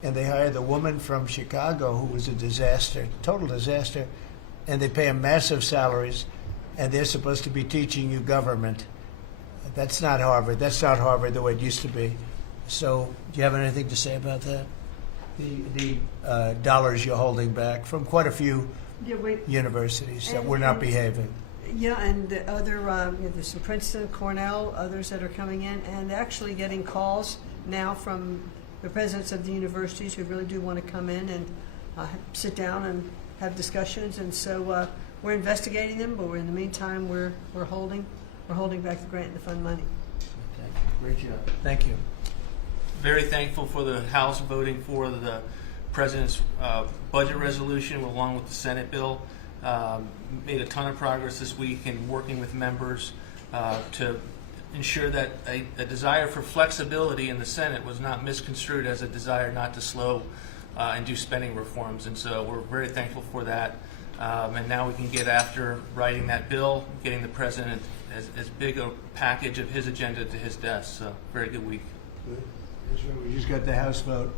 and they hire the woman from Chicago who was a disaster, total disaster, and they pay them massive salaries, and they're supposed to be teaching you government. That's not Harvard. That's not Harvard the way it used to be. So, do you have anything to say about that? The dollars you're holding back from quite a few universities that were not behaving. Yeah, and the other, there's some Princeton, Cornell, others that are coming in, and actually getting calls now from the presidents of the universities who really do want to come in and sit down and have discussions. And so we're investigating them, but in the meantime, we're holding back the grant and the fund money. Okay. Great job. Thank you. Very thankful for the House voting for the President's budget resolution along with the Senate bill. Made a ton of progress this week in working with members to ensure that a desire for flexibility in the Senate was not misconstrued as a desire not to slow and do spending reforms. And so we're very thankful for that. And now we can get after writing that bill, getting the President as big a package of his agenda to his desk. So very good week. Good. That's right. We just got the House vote,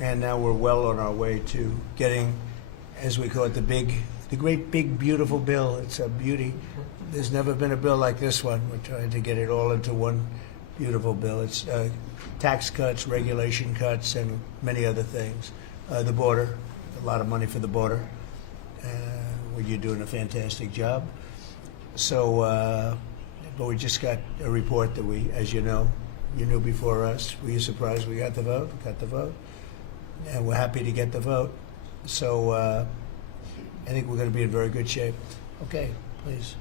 and now we're well on our way to getting, as we call it, the great big beautiful bill. It's a beauty. There's never been a bill like this one. We're trying to get it all into one beautiful bill. It's tax cuts, regulation cuts, and many other things. The border, a lot of money for the border. Where you're doing a fantastic job. So, but we just got a report that we, as you know, you knew before us. Were you surprised we got the vote? Got the vote, and we're happy to get the vote. So, I think we're going to be in very good shape. Okay, please.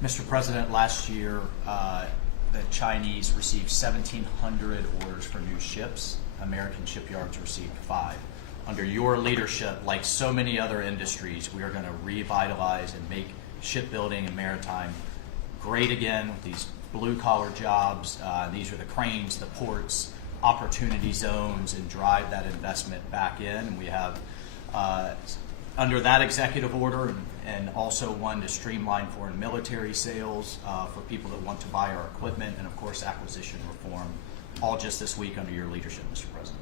Mr. President, last year the Chinese received 1,700 orders for new ships. American shipyards received 5. Under your leadership, like so many other industries, we are going to revitalize and make shipbuilding and maritime great again with these blue-collar jobs. These are the cranes, the ports, opportunity zones, and drive that investment back in. And we have, under that executive order, and also one to streamline foreign military sales for people that want to buy our equipment, and of course acquisition reform, all just this week under your leadership, Mr. President.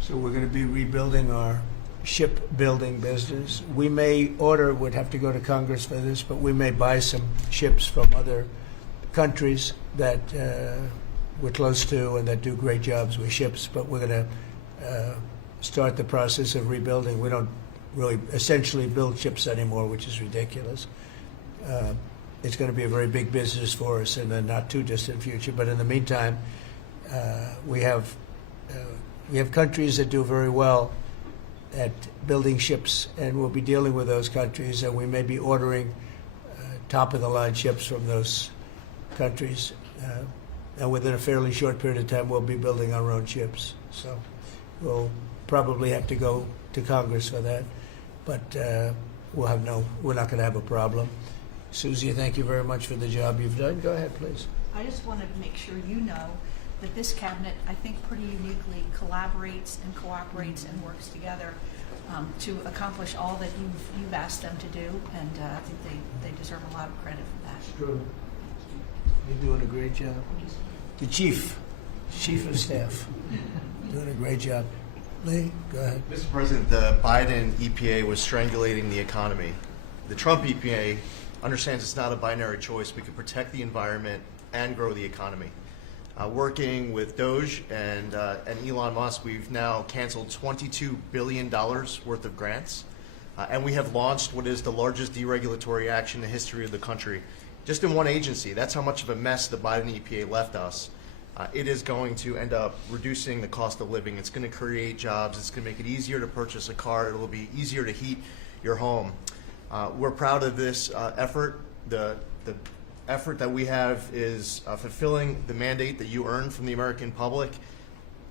So we're going to be rebuilding our shipbuilding business. We may order, would have to go to Congress for this, but we may buy some ships from other countries that we're close to and that do great jobs with ships, but we're going to start the process of rebuilding. We don't really essentially build ships anymore, which is ridiculous. It's going to be a very big business for us in the not too distant future, but in the meantime, we have countries that do very well at building ships, and we'll be dealing with those countries, and we may be ordering top-of-the-line ships from those countries. And within a fairly short period of time, we'll be building our own ships. So we'll probably have to go to Congress for that, but we're not going to have a problem. Susie, thank you very much for the job you've done. Go ahead, please. I just wanted to make sure you know that this cabinet, I think, pretty uniquely collaborates and cooperates and works together to accomplish all that you've asked them to do, and I think they deserve a lot of credit for that. It's true. You're doing a great job. The chief of staff, doing a great job. Lee, go ahead. Mr. President, the Biden EPA was strangulating the economy. The Trump EPA understands it's not a binary choice. We can protect the environment and grow the economy. Working with Doge and Elon Musk, we've now canceled $22 billion worth of grants, and we have launched what is the largest deregulatory action in the history of the country, just in one agency. That's how much of a mess the Biden EPA left us. It is going to end up reducing the cost of living. It's going to create jobs. It's going to make it easier to purchase a car. It will be easier to heat your home. We're proud of this effort. The effort that we have is fulfilling the mandate that you earned from the American public.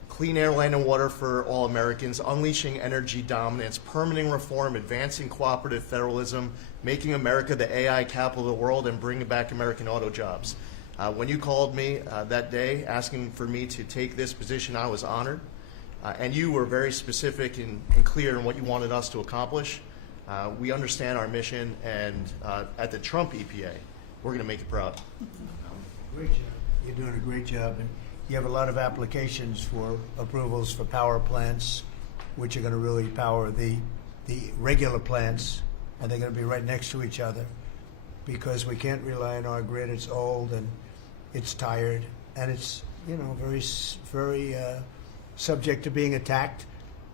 Clean air, land, and water for all Americans, unleashing energy dominance, permitting reform, advancing cooperative federalism, making America the AI capital of the world, and bringing back American auto jobs. When you called me that day asking for me to take this position, I was honored. And you were very specific and clear in what you wanted us to accomplish. We understand our mission, and at the Trump EPA, we're going to make you proud. Great job. You're doing a great job. And you have a lot of applications for approvals for power plants, which are going to really power the regular plants, and they're going to be right next to each other because we can't rely on our grid. It's old and it's tired, and it's very subject to being attacked,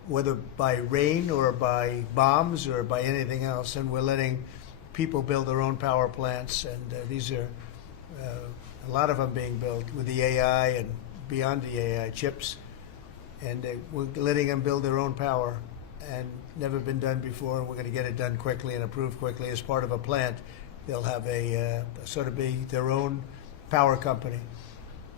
whether by rain or by bombs or by anything else. And we're letting people build their own power plants, and these are a lot of them being built with the AI and beyond the AI chips, and we're letting them build their own power, and never been done before, and we're going to get it done quickly and approved quickly as part of a plant. They'll have a sort of be their own power company,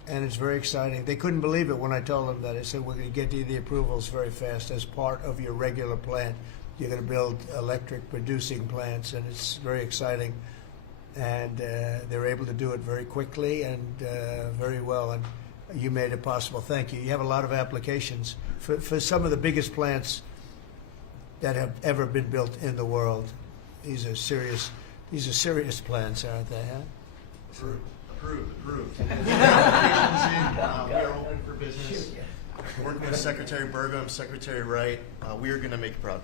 and it's very exciting. They couldn't believe it when I told them that. I said, we're going to get you the approvals very fast as part of your regular plant. You're going to build electric producing plants, and it's very exciting. And they're able to do it very quickly and very well, and you made it possible. Thank you. You have a lot of applications for some of the biggest plants that have ever been built in the world. These are serious plants, aren't they? Huh? Approved. Applications in. We are open for business. Working with Secretary Burgum, Secretary Wright, we are going to make it proud.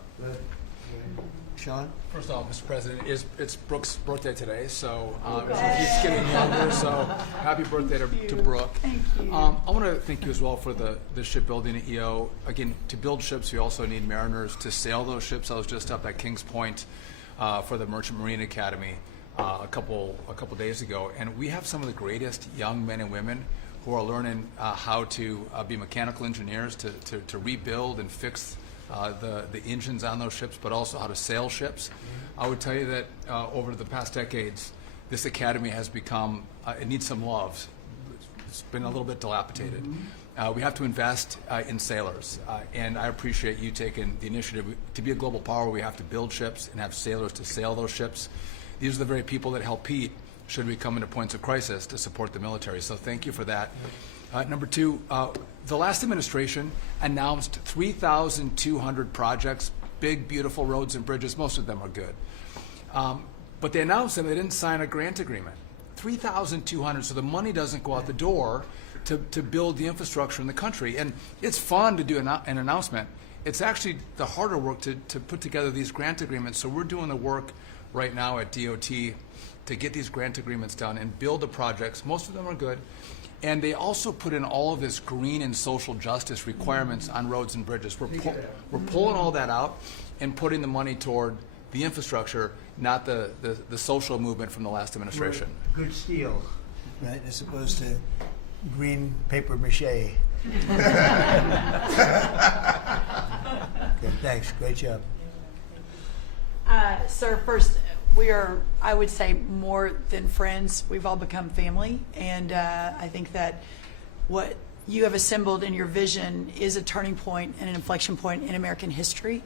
Sean? First off, Mr. President, it's Brooke's birthday today, so she keeps getting younger, so happy birthday to Brooke. Thank you. I want to thank you as well for the shipbuilding at EO. Again, to build ships, we also need mariners to sail those ships. I was just up at Kings Point for the Merchant Marine Academy a couple days ago, and we have some of the greatest young men and women who are learning how to be mechanical engineers, to rebuild and fix the engines on those ships, but also how to sail ships. I would tell you that over the past decades, this academy has become, it needs some love. It's been a little bit dilapidated. We have to invest in sailors, and I appreciate you taking the initiative. To be a global power, we have to build ships and have sailors to sail those ships. These are the very people that help Pete should we come into points of crisis to support the military. So thank you for that. Number two, the last administration announced 3,200 projects, big, beautiful roads and bridges. Most of them are good. But they announced them, they didn't sign a grant agreement. 3,200, so the money doesn't go out the door to build the infrastructure in the country. And it's fun to do an announcement. It's actually the harder work to put together these grant agreements. So we're doing the work right now at DOT to get these grant agreements done and build the projects. Most of them are good. And they also put in all of this green and social justice requirements on roads and bridges. We're pulling all that out and putting the money toward the infrastructure, not the social movement from the last administration. Good steel, right, as opposed to green paper mache. Good, thanks. Great job. Sir, first, we are, I would say, more than friends. We've all become family, and I think that what you have assembled in your vision is a turning point and an inflection point in American history.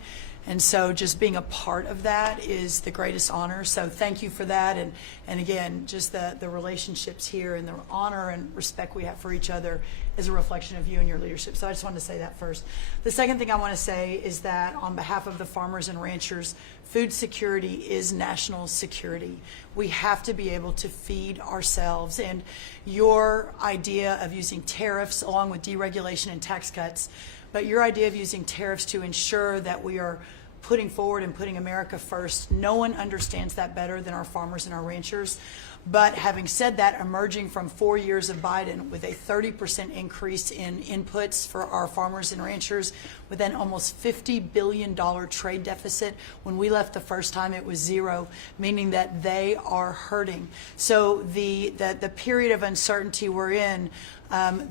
And so just being a part of that is the greatest honor. So thank you for that. And again, just the relationships here and the honor and respect we have for each other is a reflection of you and your leadership. So I just wanted to say that first. The second thing I want to say is that on behalf of the farmers and ranchers, food security is national security. We have to be able to feed ourselves. And your idea of using tariffs along with deregulation and tax cuts, but your idea of using tariffs to ensure that we are putting forward and putting America first, no one understands that better than our farmers and our ranchers. But having said that, emerging from 4 years of Biden with a 30% increase in inputs for our farmers and ranchers, with an almost $50 billion trade deficit. When we left the first time, it was zero, meaning that they are hurting. So the period of uncertainty we're in,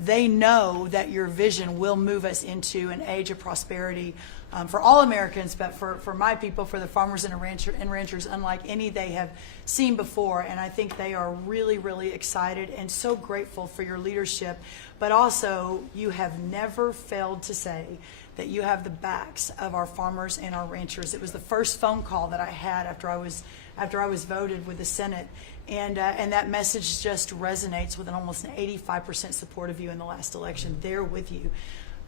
they know that your vision will move us into an age of prosperity for all Americans, but for my people, for the farmers and ranchers, unlike any they have seen before. And I think they are really, really excited and so grateful for your leadership. But also, you have never failed to say that you have the backs of our farmers and our ranchers. It was the first phone call that I had after I was voted with the Senate. And that message just resonates with an almost 85% support of you in the last election. They're with you.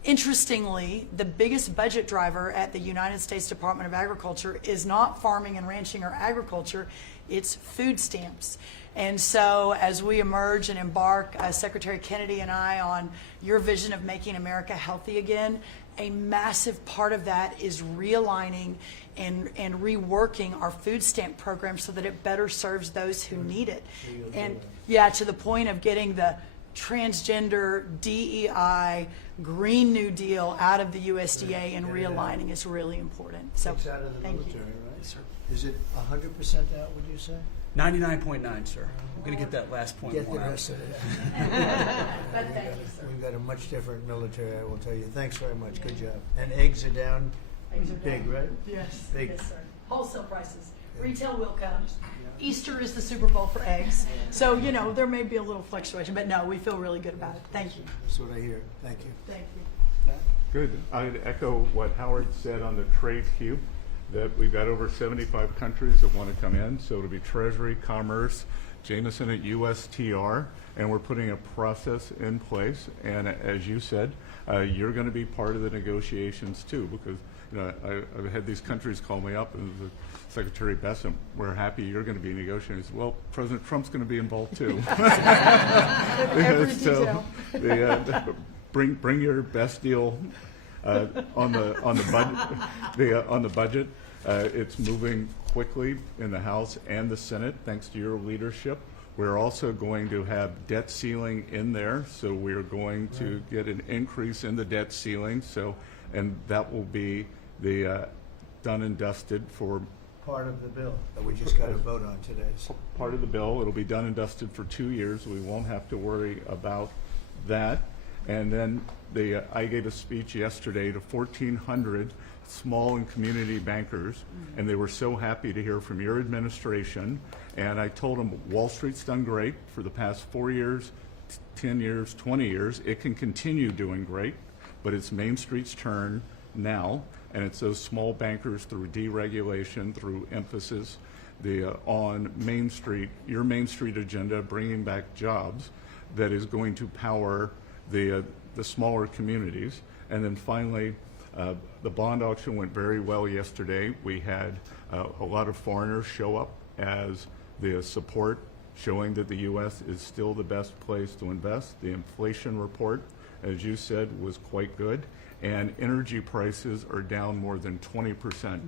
Interestingly, the biggest budget driver at the United States Department of Agriculture is not farming and ranching or agriculture, it's food stamps. And so as we emerge and embark, Secretary Kennedy and I, on your vision of making America healthy again, a massive part of that is realigning and reworking our food stamp program so that it better serves those who need it. And yeah, to the point of getting the transgender, DEI, Green New Deal out of the USDA and realigning is really important. So It's out of the thank military, you. right? Yes, sir. Is it 100% out, would you say? 99.9, sir. I'm going to get that last point Get the one out. rest of it. But thank you, sir. We've got a much different military, I will tell you. Thanks very much. Good job. And eggs are down. Eggs are Big, down. right? Yes, Big. yes, sir. Wholesale prices. Retail will come. Easter is the Super Bowl for eggs. So, you know, there may be a little fluctuation, but no, we feel really good about it. Thank you. That's what I hear. Thank you. Thank you. Good. I'd echo what Howard said on the trade cube, that we've got over 75 countries that want to come in. So it'll be Treasury, Commerce, Jameson at USTR, and we're putting a process in place. And as you said, you're going to be part of the negotiations too, because you know, I've had these countries call me up and the Secretary Bessent, we're happy you're going to be negotiating. I said, well, President Trump's going to be involved too. Every So detail. bring your best deal on the budget. It's moving quickly in the House and the Senate, thanks to your leadership. We're also going to have debt ceiling in there, so we're going to get an increase in the debt ceiling. So, and that will be the done and dusted for Part of the bill that we just got to vote on today. So part of the bill. It'll be done and dusted for 2 years. We won't have to worry about that. And then I gave a speech yesterday to 1,400 small and community bankers, and they were so happy to hear from your administration. And I told them Wall Street's done great for the past 4 years, 10 years, 20 years. It can continue doing great, but it's Main Street's turn now, and it's those small bankers through deregulation, through emphasis on Main Street, your Main Street agenda, bringing back jobs, that is going to power the smaller communities. And then finally, the bond auction went very well yesterday. We had a lot of foreigners show up as the support, showing that the U.S. is still the best place to invest. The inflation report, as you said, was quite good. And energy prices are down more than 20%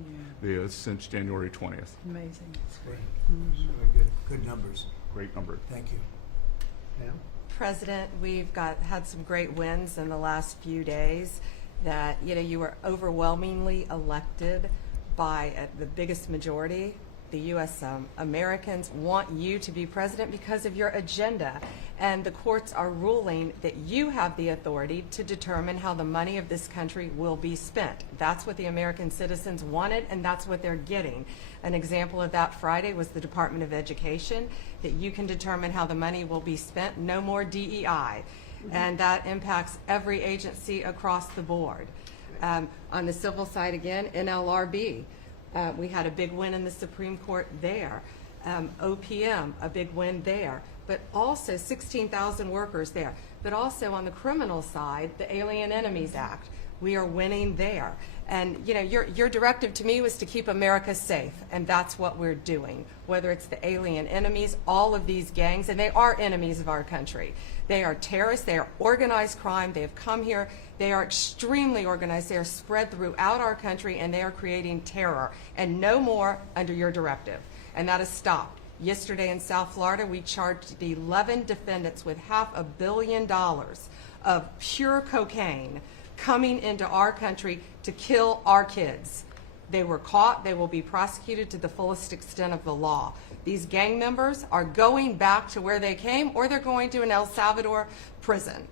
since January 20th. Amazing. great. Very good. Good numbers. Great number. Thank you. Ma'am? President, we've had some great wins in the last few days. That you were overwhelmingly elected by the biggest majority. The U.S. Americans want you to be president because of your agenda, and the courts are ruling that you have the authority to determine how the money of this country will be spent. That's what the American citizens wanted, and that's what they're getting. An example of that Friday was the Department of Education, that you can determine how the money will be spent. No more DEI. And that impacts every agency across the board. On the civil side again, NLRB, we had a big win in the Supreme Court there. OPM, a big win there. But also 16,000 workers there. But also on the criminal side, the Alien Enemies Act, we are winning there. And your directive to me was to keep America safe, and that's what we're doing. Whether it's the alien enemies, all of these gangs, and they are enemies of our country. They are terrorists, they are organized crime, they have come here, they are extremely organized, they are spread throughout our country, and they are creating terror. And no more under your directive. And that has stopped. Yesterday in South Florida, we charged 11 defendants with $500 million of pure cocaine coming into our country to kill our kids. They were caught. They will be prosecuted to the fullest extent of the law. These gang members are going back to where they came, or they're going to an El Salvador prison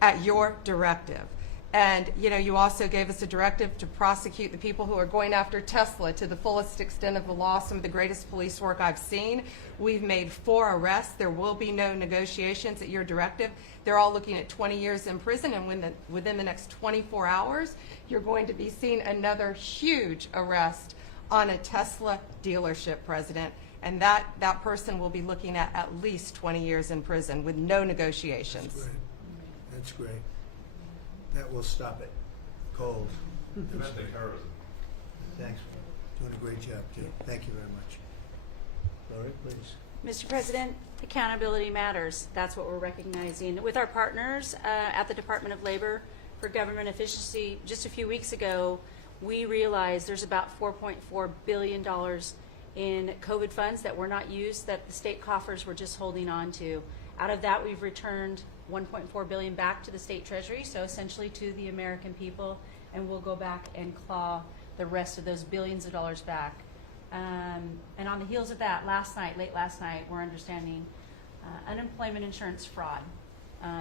at your directive. And you also gave us a directive to prosecute the people who are going after Tesla to the fullest extent of the law. Some of the greatest police work I've seen. We've made 4 arrests. There will be no negotiations at your directive. They're all looking at 20 years in prison, and within the next 24 hours, you're going to be seeing another huge arrest on a Tesla dealership, President. And that person will be looking at least 20 years in prison with no negotiations. That's great. That's great. That will stop it. Cold. Domestic terrorism. Thanks. Doing a great job, too. Thank you very much. Lori, please. Mr. President, accountability matters. That's what we're recognizing. With our partners at the Department of Labor for Government Efficiency, just a few weeks ago, we realized there's about $4.4 billion in COVID funds that were not used, that the state coffers were just holding on to. Out of that, we've returned $1.4 billion back to the state treasury, so essentially to the American people, and we'll go back and claw the rest of those billions of dollars back. And on the heels of that, late last night, we're understanding unemployment insurance fraud.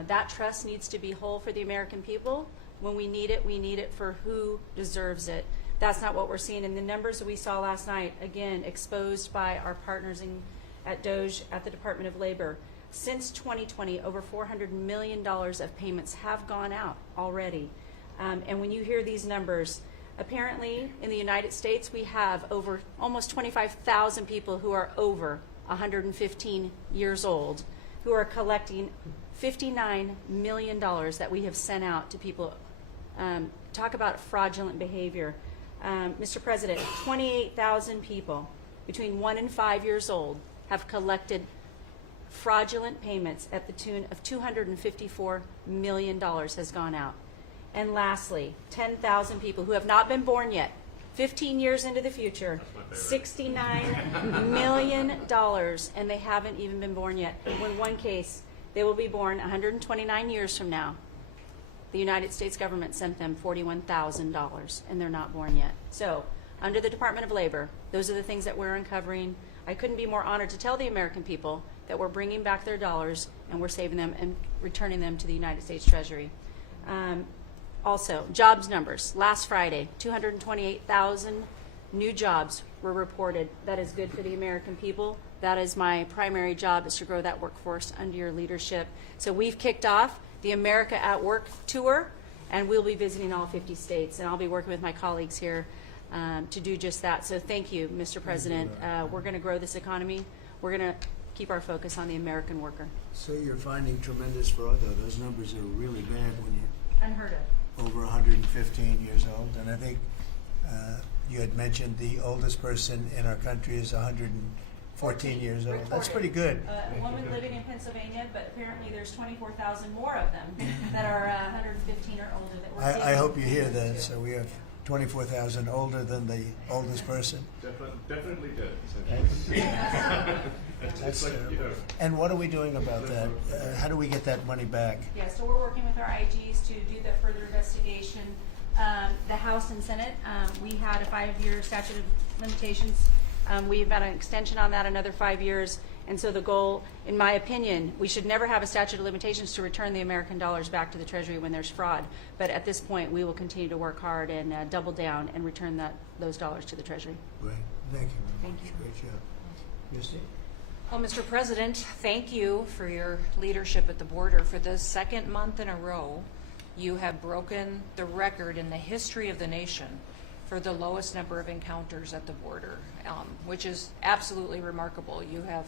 That trust needs to be whole for the American people. When we need it for who deserves it. That's not what we're seeing. And the numbers that we saw last night, again, exposed by our partners at DOJ, at the Department of Labor. Since 2020, over $400 million of payments have gone out already. And when you hear these numbers, apparently in the United States, we have over almost 25,000 people who are over 115 years old who are collecting $59 million that we have sent out to people. Talk about fraudulent behavior. Mr. President, 28,000 people between 1 and 5 years old have collected fraudulent payments at the tune of $254 million has gone out. And lastly, 10,000 people who have not been born yet, 15 years into the future, $69 million, and they haven't even been born yet. In one case, they will be born 129 years from now. The United States government sent them $41,000, and they're not born yet. So, under the Department of Labor, those are the things that we're uncovering. I couldn't be more honored to tell the American people that we're bringing back their dollars and we're saving them and returning them to the United States Treasury. Also, jobs numbers. Last Friday, 228,000 new jobs were reported. That is good for the American people. That is my primary job, is to grow that workforce under your leadership. So we've kicked off the America at Work tour, and we'll be visiting all 50 states, and I'll be working with my colleagues here to do just that. So thank you, Mr. President. We're going to grow this economy. We're going to keep our focus on the American worker. So you're finding tremendous fraud, though. Those numbers are really bad when you're Unheard of. over 115 years old. And I think you had mentioned the oldest person in our country is 114 years old. That's pretty good. A woman living in Pennsylvania, but apparently there's 24,000 more of them that are 115 or older. That we're I hope you hear that. So we have 24,000 older than the oldest person. Definitely did. That's like, terrible. you know. And what are we doing about that? How do we get that money back? Yeah, so we're working with our IGs to do the further investigation. The House and Senate, we had a 5-year statute of limitations. We've got an extension on that, another 5 years. And so the goal, in my opinion, we should never have a statute of limitations to return the American dollars back to the Treasury when there's fraud. But at this point, we will continue to work hard and double down and return those dollars to the Treasury. Great. Thank you very much. Thank you. Great job. Misty? Well, Mr. President, thank you for your leadership at the border. For the second month in a row, you have broken the record in the history of the nation for the lowest number of encounters at the border, which is absolutely remarkable. You have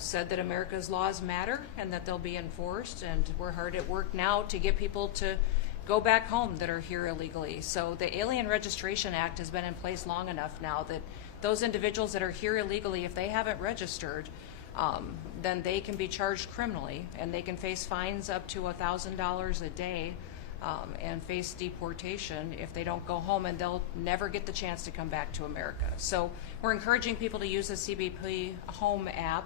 said that America's laws matter and that they'll be enforced, and we're hard at work now to get people to go back home that are here illegally. So the Alien Registration Act has been in place long enough now that those individuals that are here illegally, if they haven't registered, then they can be charged criminally, and they can face fines up to $1,000 a day and face deportation if they don't go home, and they'll never get the chance to come back to America. So we're encouraging people to use the CBP Home app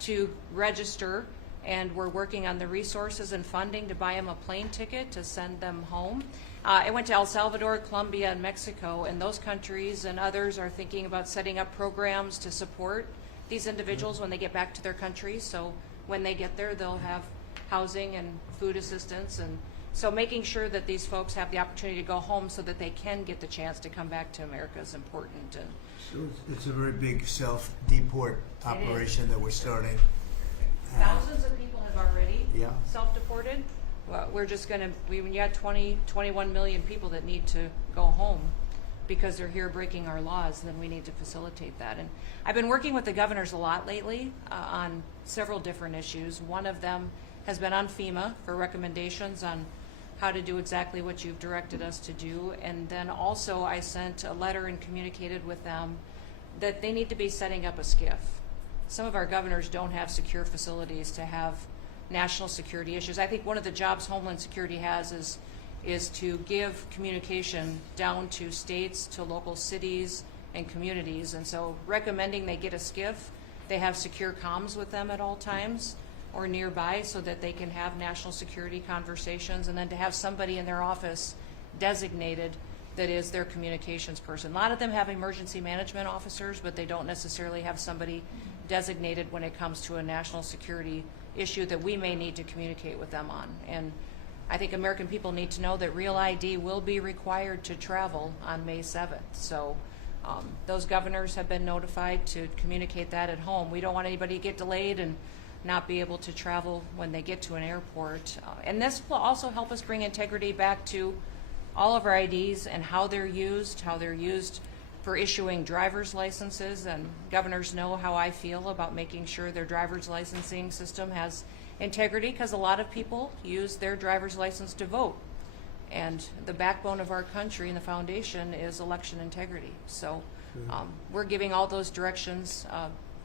to register, and we're working on the resources and funding to buy them a plane ticket to send them home. I went to El Salvador, Colombia, and Mexico, and those countries and others are thinking about setting up programs to support these individuals when they get back to their countries. So when they get there, they'll have housing and food assistance, and so making sure that these folks have the opportunity to go home so that they can get the chance to come back to America is important. And So it's a very big self-deport operation that we're starting. thousands of people have already Yeah. self-deported. Well, we're just going to, when you had 21 million people that need to go home because they're here breaking our laws, then we need to facilitate that. And I've been working with the governors a lot lately on several different issues. One of them has been on FEMA for recommendations on how to do exactly what you've directed us to do. And then also I sent a letter and communicated with them that they need to be setting up a SCIF some of our governors don't have secure facilities to have national security issues. I think one of the jobs Homeland Security has is to give communication down to states, to local cities and communities. And so recommending they get a skiff, they have secure comms with them at all times or nearby so that they can have national security conversations, and then to have somebody in their office designated that is their communications person. A lot of them have emergency management officers, but they don't necessarily have somebody designated when it comes to a national security issue that we may need to communicate with them on. And I think American people need to know that Real ID will be required to travel on May 7th. So those governors have been notified to communicate that at home. We don't want anybody to get delayed and not be able to travel when they get to an airport. And this will also help us bring integrity back to all of our IDs and how they're used for issuing driver's licenses. And governors know how I feel about making sure their driver's licensing system has integrity, because a lot of people use their driver's license to vote. And the backbone of our country and the foundation is election integrity. So we're giving all those directions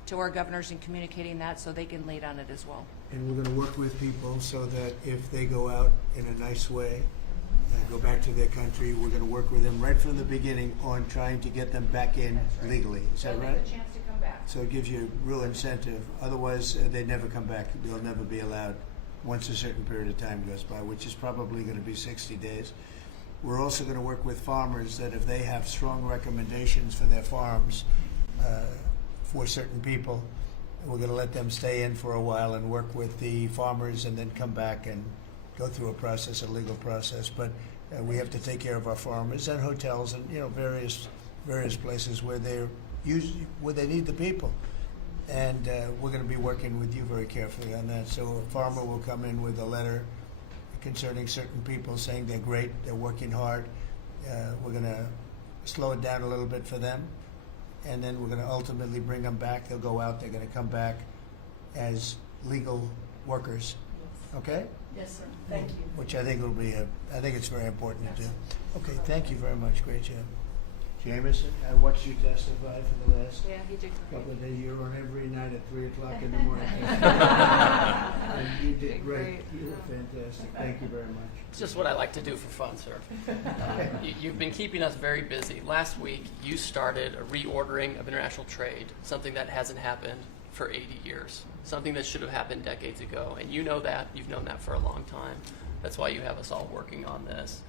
to our governors and communicating that so they can lead on it as well. And we're going to work with people so that if they go out in a nice way and go back to their country, we're going to work with them right from the beginning on trying to get them back in legally. Is that right? A chance to come back. So it gives you real incentive. Otherwise, they never come back. They'll never be allowed once a certain period of time goes by, which is probably going to be 60 days. We're also going to work with farmers that if they have strong recommendations for their farms for certain people, we're going to let them stay in for a while and work with the farmers and then come back and go through a legal process. But we have to take care of our farmers and hotels and various places where they need the people. And we're going to be working with you very carefully on that. So a farmer will come in with a letter concerning certain people saying they're great, they're working hard. We're going to slow it down a little bit for them. And then we're going to ultimately bring them back. They'll go out, they're going to come back as legal workers. Okay? Yes, sir. Thank you. Which I think will be I think it's very important to do. Okay, thank you very much. Great job. Jameson, I watched you testify for the last Yeah, he did great. couple of days. You're on every night at 3 o'clock in the morning. And you did great. You were fantastic. Thank you very much. It's just what I like to do for fun, sir. You've been keeping us very busy. Last week, you started a reordering of international trade, something that hasn't happened for 80 years, something that should have happened decades ago. And you know that. You've known that for a long time. That's why you have us all working on this.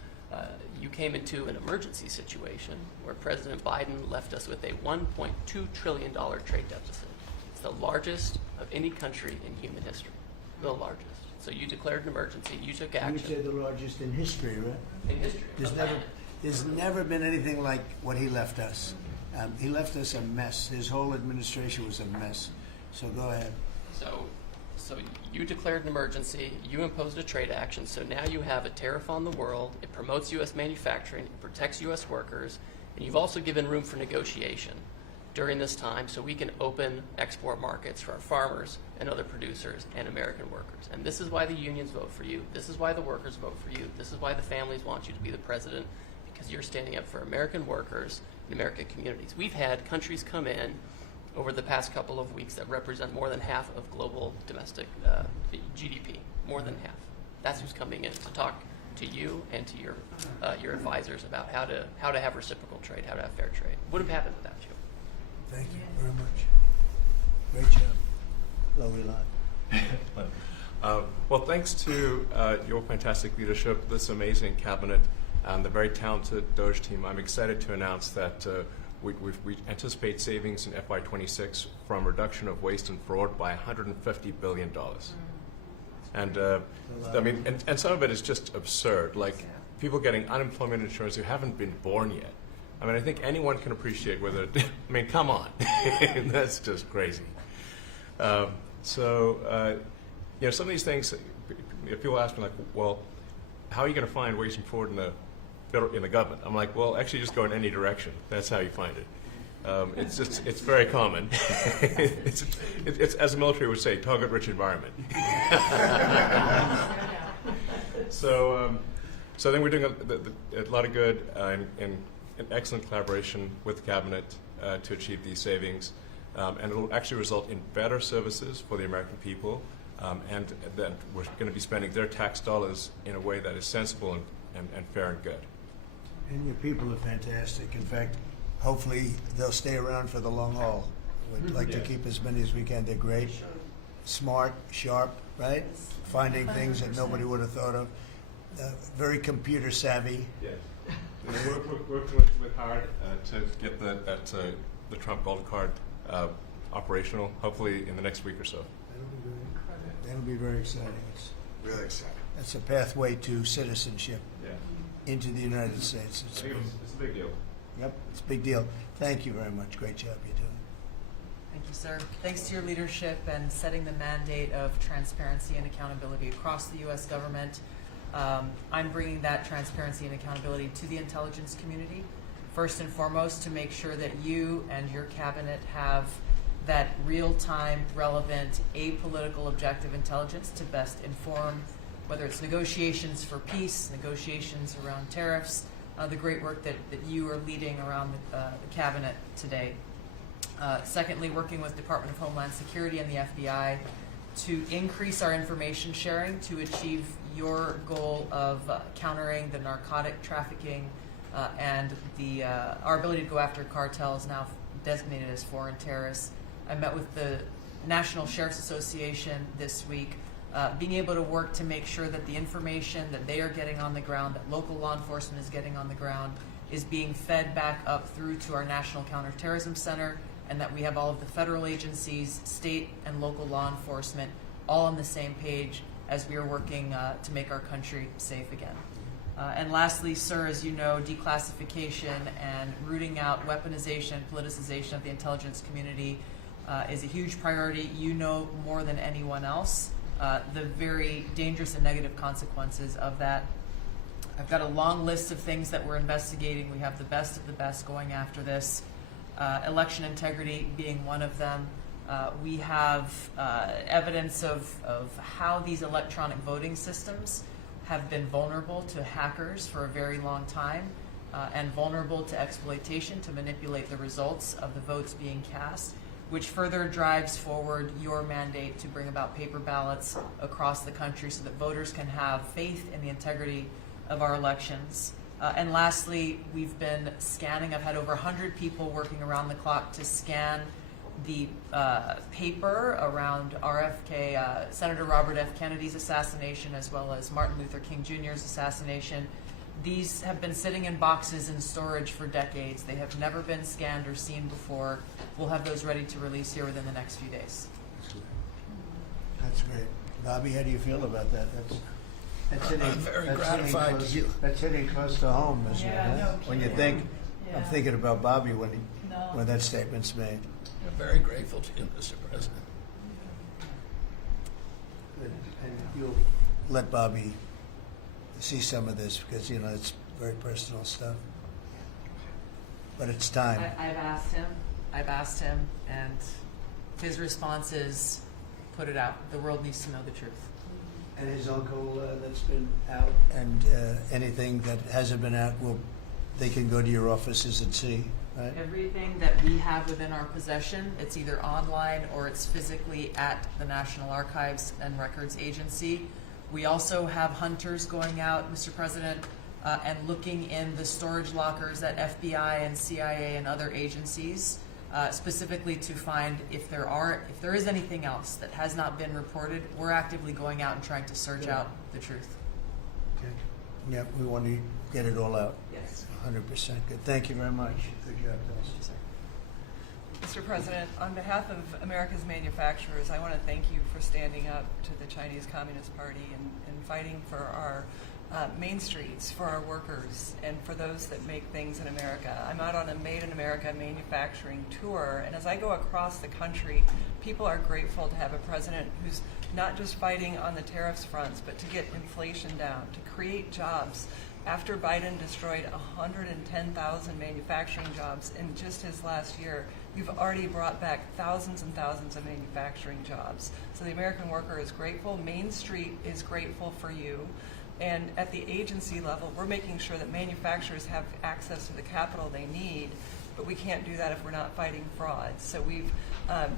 You came into an emergency situation where President Biden left us with a $1.2 trillion trade deficit. It's the largest of any country in human history, the largest. So you declared an emergency, you took action. You said the largest in history, right? In history. There's never been anything like what he left us. He left us a mess. His whole administration was a mess. So go ahead. So you declared an emergency, you imposed a trade action, so now you have a tariff on the world, it promotes U.S. manufacturing, it protects U.S. workers, and you've also given room for negotiation during this time so we can open export markets for our farmers and other producers and American workers. And this is why the unions vote for you, this is why the workers vote for you, this is why the families want you to be the president, because you're standing up for American workers and American communities. We've had countries come in over the past couple of weeks that represent more than half of global domestic GDP, more than half. That's who's coming in to talk to you and to your advisors about how to have reciprocal trade, how to have fair trade. Would have happened without you. Thank you very much. Great job. Hello, Elon. Well, thanks to your fantastic leadership, this amazing cabinet, and the very talented Doge team, I'm excited to announce that we anticipate savings in FY26 from reduction of waste and fraud by $150 billion. And I mean, and some of it is just absurd, like people getting unemployment insurance who haven't been born yet. I mean, I think anyone can appreciate whether, I mean, come on, that's just crazy. Some of these things, people ask me like, well, how are you going to find waste and fraud in the government? I'm like, well, actually just go in any direction. That's how you find it. It's very common. it's as the military would say, target-rich environment. So I think we're doing a lot of good in excellent collaboration with the cabinet to achieve these savings. and it'll actually result in better services for the American people, and that we're going to be spending their tax dollars in a way that is sensible and fair and good. And your people are fantastic. In fact, hopefully they'll stay around for the long haul. We'd like to keep as many as we can. They're great, smart, sharp, right? Finding things that nobody would have thought of. Very computer savvy. Yes. We're working hard to get the Trump Gold Card operational, hopefully in the next week or so. That'll be very exciting. It's Really exciting. That's a pathway to citizenship Yeah. into the United States. I think it's a big deal. Yep, it's a big deal. Thank you very much. Great job you're doing. Thank you, sir. Thanks to your leadership and setting the mandate of transparency and accountability across the U.S. government, I'm bringing that transparency and accountability to the intelligence community, first and foremost to make sure that you and your cabinet have that real-time, relevant, apolitical, objective intelligence to best inform whether it's negotiations for peace, negotiations around tariffs, the great work that you are leading around the cabinet today. Secondly, working with Department of Homeland Security and the FBI to increase our information sharing to achieve your goal of countering the narcotic trafficking and our ability to go after cartels now designated as foreign terrorists. I met with the National Sheriff's Association this week, being able to work to make sure that the information that they are getting on the ground, that local law enforcement is getting on the ground, is being fed back up through to our National Counterterrorism Center, and that we have all of the federal agencies, state and local law enforcement, all on the same page as we are working to make our country safe again. And lastly, sir, as you know, declassification and rooting out weaponization, politicization of the intelligence community is a huge priority. You know more than anyone else the very dangerous and negative consequences of that. I've got a long list of things that we're investigating. We have the best of the best going after this. Election integrity being one of them. We have evidence of how these electronic voting systems have been vulnerable to hackers for a very long time and vulnerable to exploitation to manipulate the results of the votes being cast, which further drives forward your mandate to bring about paper ballots across the country so that voters can have faith in the integrity of our elections. And lastly, we've been scanning. I've had over 100 people working around the clock to scan the paper around RFK, Senator Robert F. Kennedy's assassination, as well as Martin Luther King Jr.'s assassination. These have been sitting in boxes in storage for decades. They have never been scanned or seen before. We'll have those ready to release here within the next few days. That's great. Bobby, how do you feel about that? That's hitting, I'm very that's gratified hitting to close, hear. That's hitting close to home, isn't it? Yeah, no When you kidding. think, Yeah. I'm thinking about Bobby when that statement's made. I'm very grateful to you, Mr. President. And you'll let Bobby see some of this because, you know, it's very personal stuff. But it's time. I've asked him, and his response is, put it out. The world needs to know the truth. And his uncle that's been out, and anything that hasn't been out, they can go to your offices and see, right? Everything that we have within our possession, it's either online or it's physically at the National Archives and Records Agency. We also have hunters going out, Mr. President, and looking in the storage lockers at FBI and CIA and other agencies, specifically to find if there is anything else that has not been reported. We're actively going out and trying to search out the truth. Okay. Yeah, we want to get it all out. Yes. 100% good. Thank you very much. Good job, guys. Mr. President, on behalf of America's manufacturers, I want to thank you for standing up to the Chinese Communist Party and fighting for our main streets, for our workers, and for those that make things in America. I'm out on a Made in America manufacturing tour, and as I go across the country, people are grateful to have a president who's not just fighting on the tariffs fronts, but to get inflation down, to create jobs. After Biden destroyed 110,000 manufacturing jobs in just his last year, you've already brought back thousands and thousands of manufacturing jobs. So the American worker is grateful. Main Street is grateful for you. And at the agency level, we're making sure that manufacturers have access to the capital they need, but we can't do that if we're not fighting fraud. So we've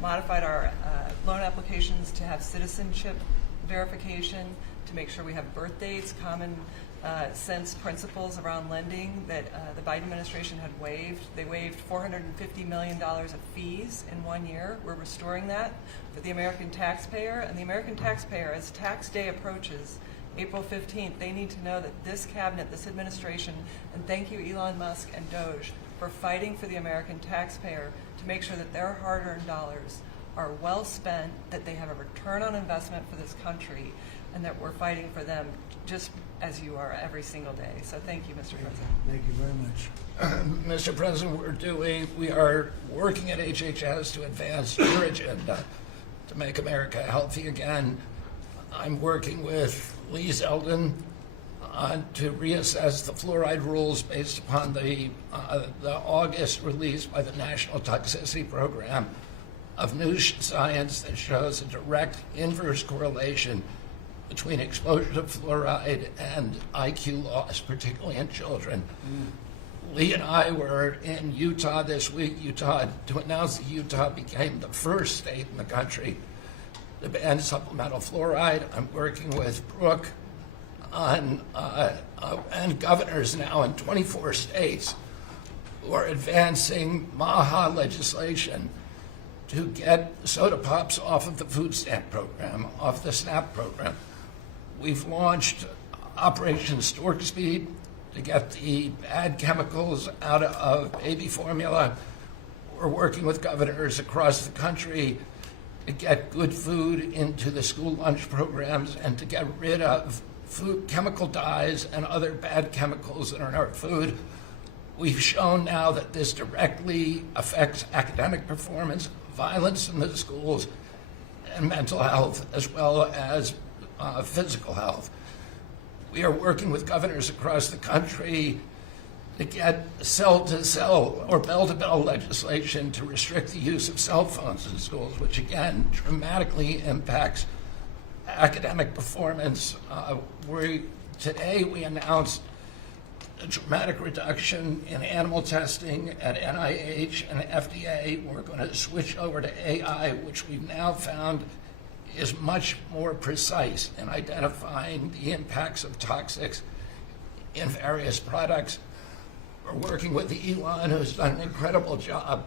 modified our loan applications to have citizenship verification, to make sure we have birth dates, common sense principles around lending that the Biden administration had waived. They waived $450 million of fees in 1 year. We're restoring that for the American taxpayer. And the American taxpayer, as tax day approaches, April 15th, they need to know that this cabinet, this administration, and thank you Elon Musk and Doge for fighting for the American taxpayer to make sure that their hard-earned dollars are well spent, that they have a return on investment for this country, and that we're fighting for them just as you are every single day. So thank you, Mr. President. Thank you very much. Mr. President, we are working at HHS to advance your agenda to make America healthy again. I'm working with Lee Zeldin to reassess the fluoride rules based upon the August release by the National Toxicity Program of new science that shows a direct inverse correlation between exposure to fluoride and IQ loss, particularly in children. Lee and I were in Utah this week, to announce that Utah became the first state in the country to ban supplemental fluoride. I'm working with Brooke on and governors now in 24 states who are advancing MAHA legislation to get soda pops off of the food stamp program, off the SNAP program. We've launched Operation Stork Speed to get the bad chemicals out of baby formula. We're working with governors across the country to get good food into the school lunch programs and to get rid of food chemical dyes and other bad chemicals that are in our food. We've shown now that this directly affects academic performance, violence in the schools, and mental health, as well as physical health. We are working with governors across the country to get cell-to-cell or bell-to-bell legislation to restrict the use of cell phones in schools, which again dramatically impacts academic performance. Today we announced a dramatic reduction in animal testing at NIH and FDA. We're going to switch over to AI, which we've now found is much more precise in identifying the impacts of toxics in various products. We're working with Elon, who's done an incredible job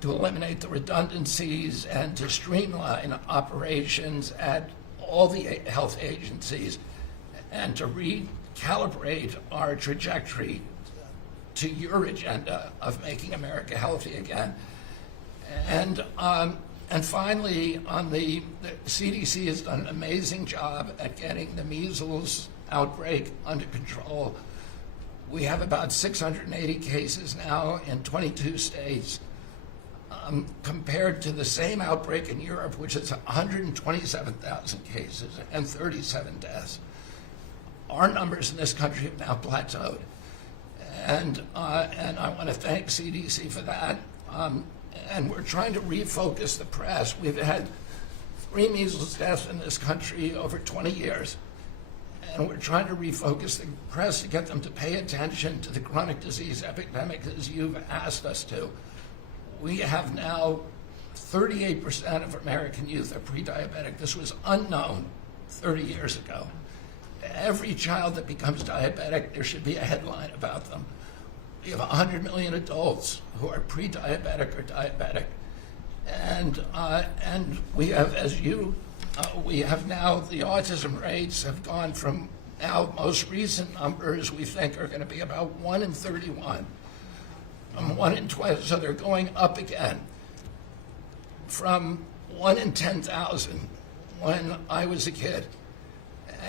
to eliminate the redundancies and to streamline operations at all the health agencies and to recalibrate our trajectory to your agenda of making America healthy again. And finally, the CDC has done an amazing job at getting the measles outbreak under control. We have about 680 cases now in 22 states, compared to the same outbreak in Europe, which is 127,000 cases and 37 deaths. Our numbers in this country have now plateaued. And I want to thank CDC for that. And we're trying to refocus the press. We've had 3 measles deaths in this country over 20 years. And we're trying to refocus the press to get them to pay attention to the chronic disease epidemic as you've asked us to. We have now 38% of American youth are pre-diabetic. This was unknown 30 years ago. Every child that becomes diabetic, there should be a headline about them. We have 100 million adults who are pre-diabetic or diabetic. And we have, we have now, the autism rates have gone from now, most recent numbers we think are going to be about 1 in 31, 1 in 12, so they're going up again from 1 in 10,000 when I was a kid.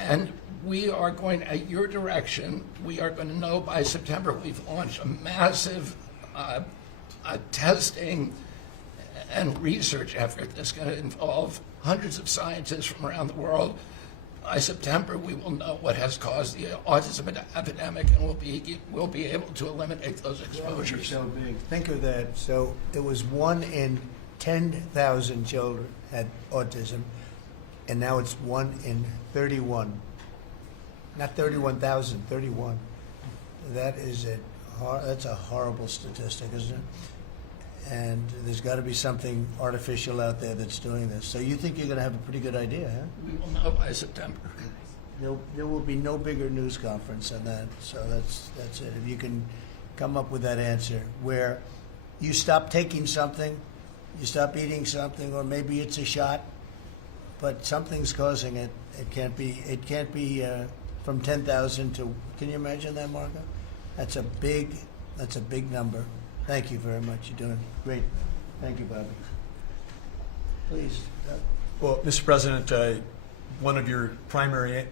And we are going, at your direction, we are going to know by September. We've launched a massive testing and research effort that's going to involve hundreds of scientists from around the world. By September, we will know what has caused the autism epidemic, and we'll be able to eliminate those exposures. So big. Think of that. So it was 1 in 10,000 children had autism, and now it's 1 in 31. Not 31,000, 31. That's a horrible statistic, isn't it? And there's got to be something artificial out there that's doing this. So you think you're going to have a pretty good idea, huh? We will know by September. There will be no bigger news conference than that. So that's it. If you can come up with that answer where you stop taking something, you stop eating something, or maybe it's a shot, but something's causing it. It can't be from 10,000 to. Can you imagine that, Marco? That's a big number. Thank you very much. You're doing great. Thank you, Bobby. Please. Well, Mr. President, one of your primary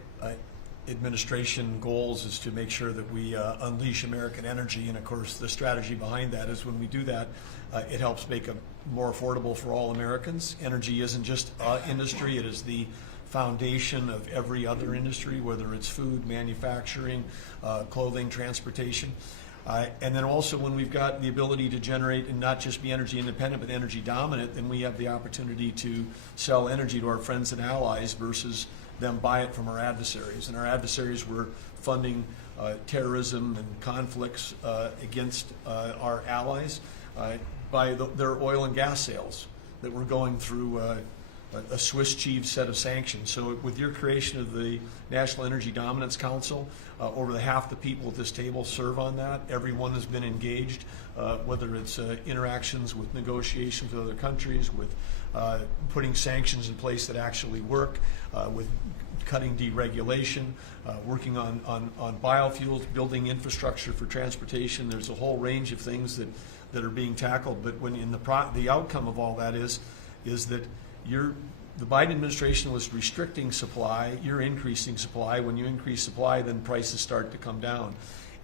administration goals is to make sure that we unleash American energy, and of course the strategy behind that is when we do that, it helps make it more affordable for all Americans. Energy isn't just industry, it is the foundation of every other industry, whether it's food, manufacturing, clothing, transportation. And then also when we've got the ability to generate and not just be energy independent but energy dominant, then we have the opportunity to sell energy to our friends and allies versus them buy it from our adversaries. And our adversaries were funding terrorism and conflicts against our allies by their oil and gas sales that were going through a Swiss cheese set of sanctions. So with your creation of the National Energy Dominance Council, over half the people at this table serve on that. Everyone has been engaged, whether it's interactions with negotiations with other countries, with putting sanctions in place that actually work, with cutting deregulation, working on biofuels, building infrastructure for transportation. There's a whole range of things that are being tackled. But when in the outcome of all that is that the Biden administration was restricting supply, you're increasing supply. When you increase supply, then prices start to come down.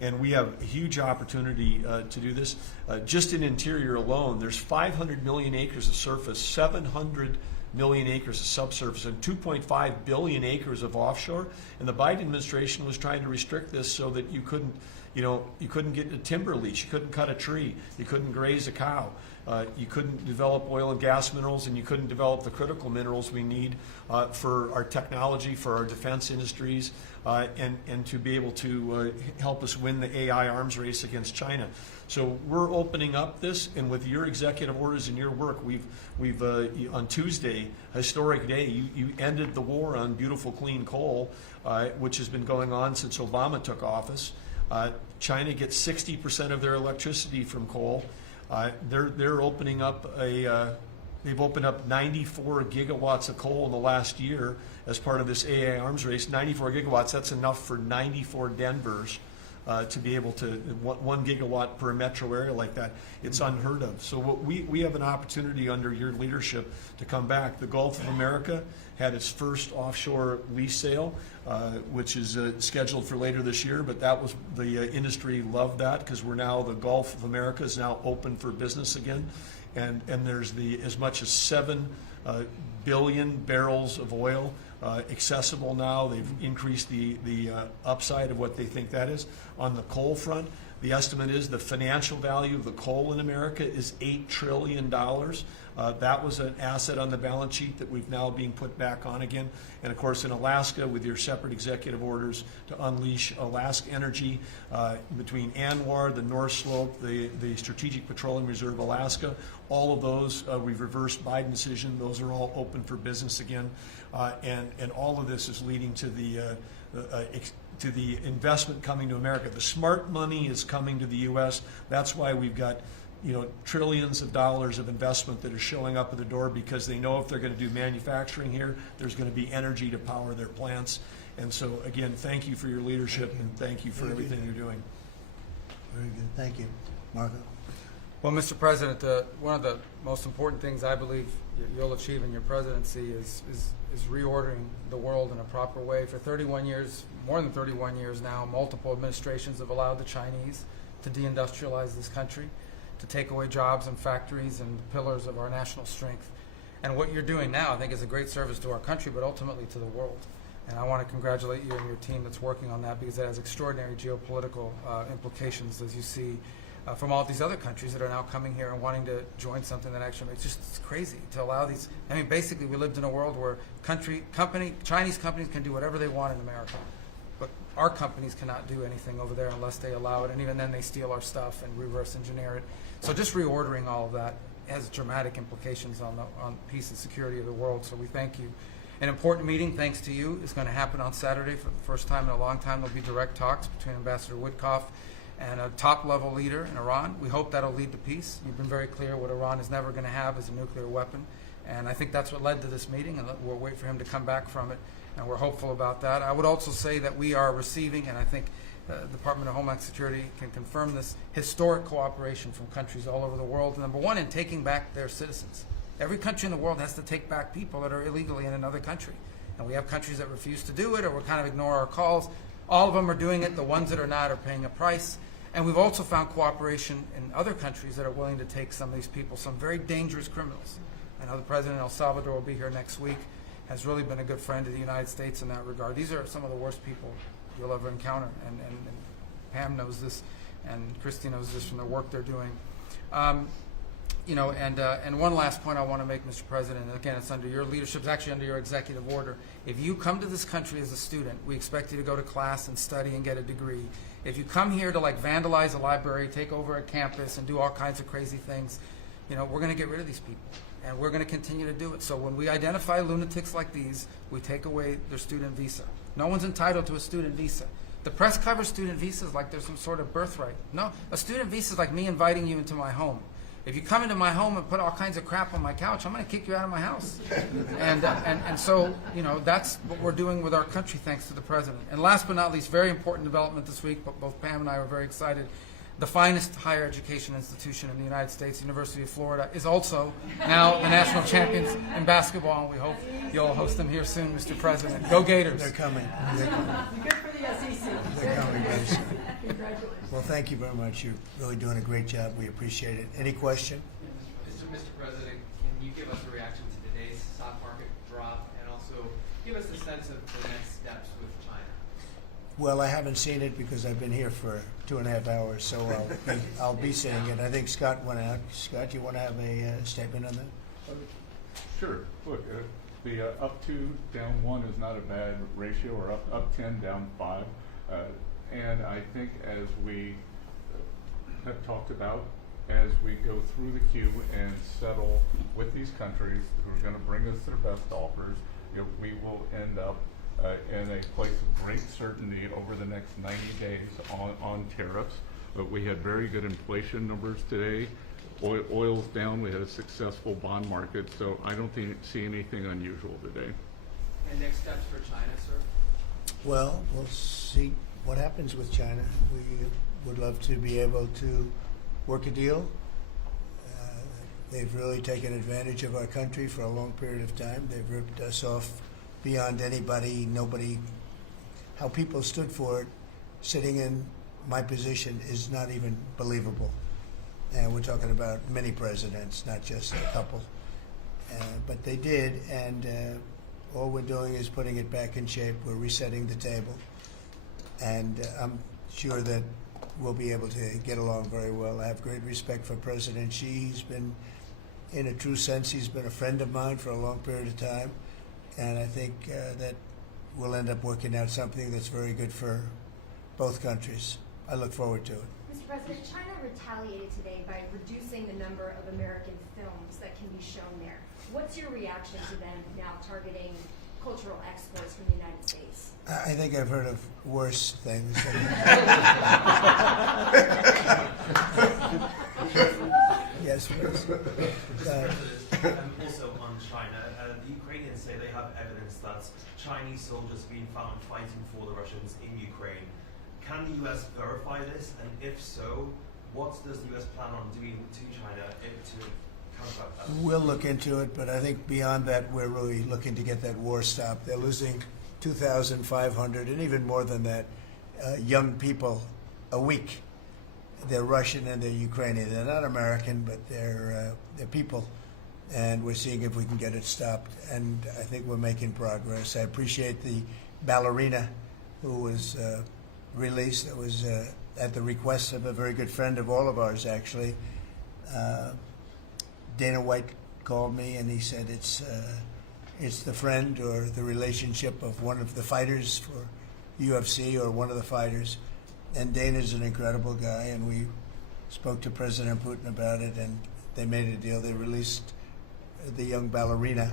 And we have a huge opportunity to do this. Just in interior alone, there's 500 million acres of surface, 700 million acres of subsurface, and 2.5 billion acres of offshore. And the Biden administration was trying to restrict this so that you couldn't get a timber lease, you couldn't cut a tree, you couldn't graze a cow. You couldn't develop oil and gas minerals, and you couldn't develop the critical minerals we need for our technology, for our defense industries, and to be able to help us win the AI arms race against China. So we're opening up this, and with your executive orders and your work, we've on Tuesday, historic day, you ended the war on beautiful clean coal, which has been going on since Obama took office. China gets 60% of their electricity from coal. They're opening up they've opened up 94 gigawatts of coal in the last year as part of this AI arms race. 94 gigawatts, that's enough for 94 Denvers to be able to, 1 gigawatt per metro area like that. It's unheard of. So we have an opportunity under your leadership to come back. The Gulf of America had its first offshore lease sale, which is scheduled for later this year, but that was, the industry loved that because we're now, the Gulf of America is now open for business again. And there's as much as 7 billion barrels of oil accessible now. They've increased the upside of what they think that is. On the coal front, the estimate is the financial value of the coal in America is $8 trillion. That was an asset on the balance sheet that we've now being put back on again. And of course in Alaska, with your separate executive orders to unleash Alaska energy between ANWR, the North Slope, the Strategic Petroleum Reserve Alaska, all of those, we've reversed Biden decision. Those are all open for business again. And all of this is leading to the investment coming to America. The smart money is coming to the U.S. That's why we've got trillions of dollars of investment that are showing up at the door, because they know if they're going to do manufacturing here, there's going to be energy to power their plants. And so, again, thank you for your leadership, and thank you for everything you're doing. Very good. Thank you. Marco? Well, Mr. President, one of the most important things I believe you'll achieve in your presidency is reordering the world in a proper way. For 31 years, more than 31 years now, multiple administrations have allowed the Chinese to deindustrialize this country, to take away jobs and factories and the pillars of our national strength. And what you're doing now, I think, is a great service to our country, but ultimately to the world. And I want to congratulate you and your team that's working on that, because it has extraordinary geopolitical implications, as you see, from all these other countries that are now coming here and wanting to join something that actually makes it's crazy to allow these. I mean, basically, we lived in a world where Chinese companies can do whatever they want in America. but our companies cannot do anything over there unless they allow it, and even then they steal our stuff and reverse engineer it. So just reordering all of that has dramatic implications on peace and security of the world, so we thank you. An important meeting, thanks to you, is going to happen on Saturday for the first time in a long time. There'll be direct talks between Ambassador Woodcock and a top-level leader in Iran. We hope that'll lead to peace. You've been very clear what Iran is never going to have is a nuclear weapon, and I think that's what led to this meeting, and we'll wait for him to come back from it, and we're hopeful about that. I would also say that we are receiving, and I think the Department of Homeland Security can confirm this, historic cooperation from countries all over the world. Number one, in taking back their citizens. Every country in the world has to take back people that are illegally in another country. And we have countries that refuse to do it or will kind of ignore our calls. All of them are doing it. The ones that are not are paying a price. And we've also found cooperation in other countries that are willing to take some of these people, some very dangerous criminals. I know the president of El Salvador will be here next week, has really been a good friend of the United States in that regard. These are some of the worst people you'll ever encounter. And Pam knows this, and Christy knows this from the work they're doing. And one last point I want to make, Mr. President, and again, it's under your leadership, it's actually under your executive order. If you come to this country as a student, we expect you to go to class and study and get a degree. If you come here to vandalize a library, take over a campus, and do all kinds of crazy things, we're going to get rid of these people, and we're going to continue to do it. So when we identify lunatics like these, we take away their student visa. No one's entitled to a student visa. The press covers student visas like there's some sort of birthright. No, a student visa is like me inviting you into my home. If you come into my home and put all kinds of crap on my couch, I'm going to kick you out of my house. And so, that's what we're doing with our country, thanks to the president. And last but not least, very important development this week, but both Pam and I were very excited. The finest higher education institution in the United States, University of Florida, is also now the national champions in basketball, and we hope you'll host them here soon, Mr. President. Go Gators. They're coming. Good for the SEC. They're coming, guys. Congratulations. Well, thank you very much. You're really doing a great job. We appreciate it. Any question? Mr. President, can you give us a reaction to today's stock market drop, and also give us a sense of the next steps with China? Well, I haven't seen it because I've been here for 2.5 hours, so I'll be seeing it. I think Scott went out. Scott, you want to have a statement on that? Sure. Look, the up 2, down 1 is not a bad ratio, or up 10, down 5. And I think as we have talked about, as we go through the queue and settle with these countries who are going to bring us their best offers, we will end up in a place of great certainty over the next 90 days on tariffs. But we had very good inflation numbers today. Oil's down. We had a successful bond market. So I don't see anything unusual today. And next steps for China, sir? Well, we'll see what happens with China. We would love to be able to work a deal. They've really taken advantage of our country for a long period of time. They've ripped us off beyond nobody. How people stood for it, sitting in my position, is not even believable. And we're talking about many presidents, not just a couple. But they did, and all we're doing is putting it back in shape. We're resetting the table. And I'm sure that we'll be able to get along very well. I have great respect for President Xi. He's been, in a true sense, he's been a friend of mine for a long period of time. And I think that we'll end up working out something that's very good for both countries. I look forward to it. Mr. President, China retaliated today by reducing the number of American films that can be shown there. What's your reaction to them now targeting cultural exports from the United States? I think I've heard of worse things. Yes, please. Also on China, the Ukrainians say they have evidence that Chinese soldiers have been found fighting for the Russians in Ukraine. Can the U.S. verify this? And if so, what does the U.S. plan on doing to China to counteract that? We'll look into it, but I think beyond that, we're really looking to get that war stopped. They're losing 2,500 and even more than that young people a week. They're Russian and they're Ukrainian. They're not American, but they're people. And we're seeing if we can get it stopped. And I think we're making progress. I appreciate the ballerina who was released. It was at the request of a very good friend of all of ours, actually. Dana White called me and he said it's the friend or the relationship of one of the fighters for UFC or one of the fighters. And Dana's an incredible guy, and we spoke to President Putin about it, and they made a deal. They released the young ballerina,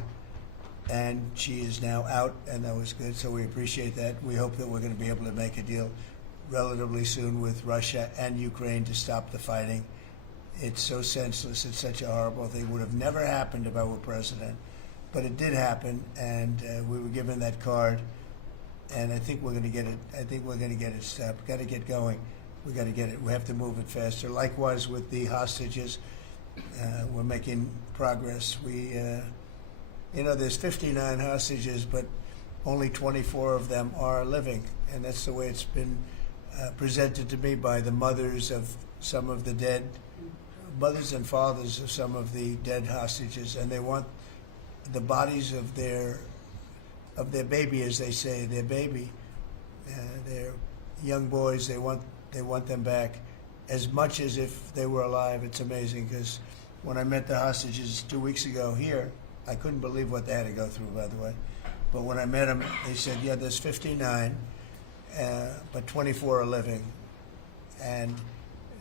and she is now out, and that was good, so we appreciate that. We hope that we're going to be able to make a deal relatively soon with Russia and Ukraine to stop the fighting. It's so senseless. It's such a horrible thing. It would have never happened if I were president, but it did happen, and we were given that card, and I think we're going to get it. I think we're going to get it stopped. Got to get going. We got to get it. We have to move it faster. Likewise with the hostages, we're making progress. We, there's 59 hostages, but only 24 of them are living, and that's the way it's been presented to me by the mothers of some of the dead, mothers and fathers of some of the dead hostages, and they want the bodies of their baby, as they say, their baby, their young boys. They want them back as much as if they were alive. It's amazing, because when I met the hostages 2 weeks ago here, I couldn't believe what they had to go through, by the way. But when I met them, they said, yeah, there's 59, but 24 are living. And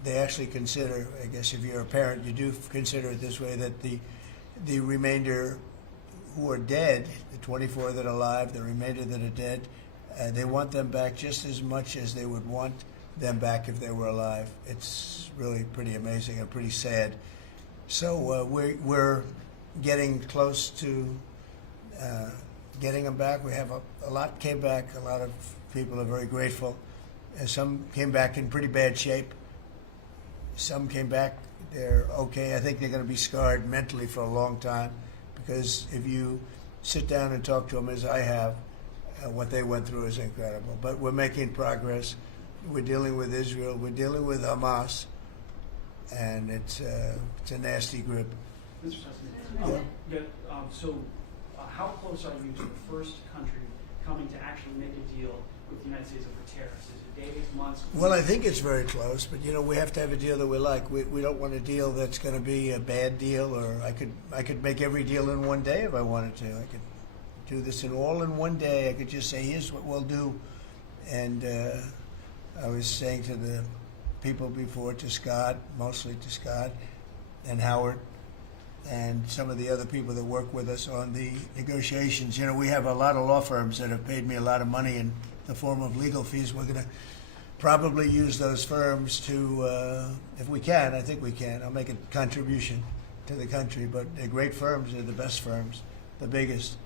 they actually consider, I guess if you're a parent, you do consider it this way, that the remainder who are dead, the 24 that are alive, the remainder that are dead, they want them back just as much as they would want them back if they were alive. It's really pretty amazing and pretty sad. So we're getting close to getting them back. We have a lot came back. A lot of people are very grateful. Some came back in pretty bad shape. Some came back, they're okay. I think they're going to be scarred mentally for a long time, because if you sit down and talk to them, as I have, what they went through is incredible. But we're making progress. We're dealing with Israel. We're dealing with Hamas, and it's a nasty grip. Mr. President, how close are you to the first country coming to actually make a deal with the United States over tariffs? Is it days, months? Well, I think it's very close, but we have to have a deal that we like. We don't want a deal that's going to be a bad deal, or I could make every deal in one day if I wanted to. I could do this all in one day. I could just say, here's what we'll do. And I was saying to the people before, to Scott, mostly to Scott and Howard, and some of the other people that work with us on the negotiations. We have a lot of law firms that have paid me a lot of money in the form of legal fees. We're going to probably use those firms to, if we can, I think we can. I'll make a contribution to the country, but they're great firms. They're the best firms, the biggest,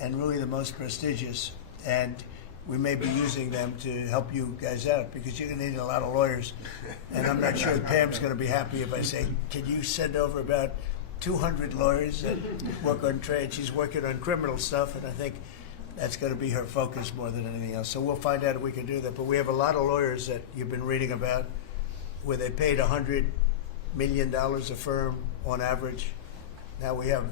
and really the most prestigious. And we may be using them to help you guys out, because you're going to need a lot of lawyers. And I'm not sure Pam's going to be happy if I say, can you send over about 200 lawyers that work on trade? She's working on criminal stuff, and I think that's going to be her focus more than anything else. So we'll find out if we can do that. But we have a lot of lawyers that you've been reading about, where they paid $100 million a firm on average. Now we have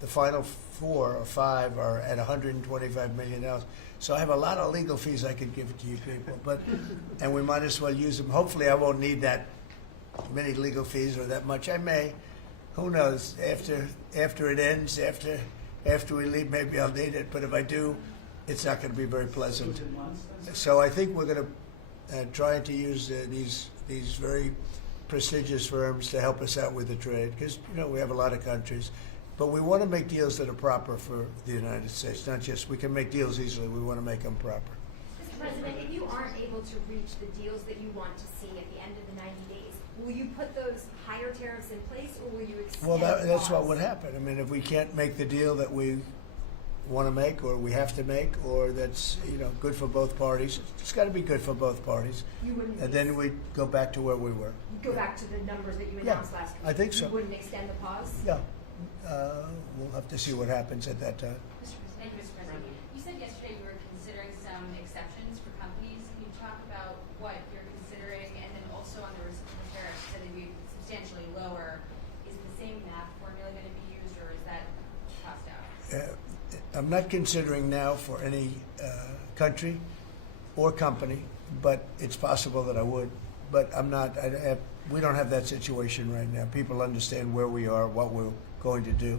the final 4 or 5 are at $125 million. So I have a lot of legal fees I could give to you people, and we might as well use them. Hopefully I won't need that many legal fees or that much. I may. Who knows? After it ends, after we leave, maybe I'll need it. But if I do, it's not going to be very pleasant. So I think we're going to try to use these very prestigious firms to help us out with the trade, because we have a lot of countries. But we want to make deals that are proper for the United States, not just we can make deals easily. We want to make them proper. Mr. President, if you aren't able to reach the deals that you want to see at the end of the 90 days, will you put those higher tariffs in place, or will you extend Well, that's what pause? would happen. I mean, if we can't make the deal that we want to make, or we have to make, or that's good for both parties, it's got to be good for both parties. You wouldn't. And then we go back to where we were. Go back to the numbers that you announced last week. I think so. You wouldn't extend the pause. Yeah, we'll have to see what happens at that time. Thank you, Mr. President. You said yesterday you were considering some exceptions for companies. Can you talk about what you're considering, and then also on the reciprocal tariffs, that it'd be substantially lower? Is the same math formula going to be used, or is that tossed out? I'm not considering now for any country or company, but it's possible that I would. But I'm not. We don't have that situation right now. People understand where we are, what we're going to do.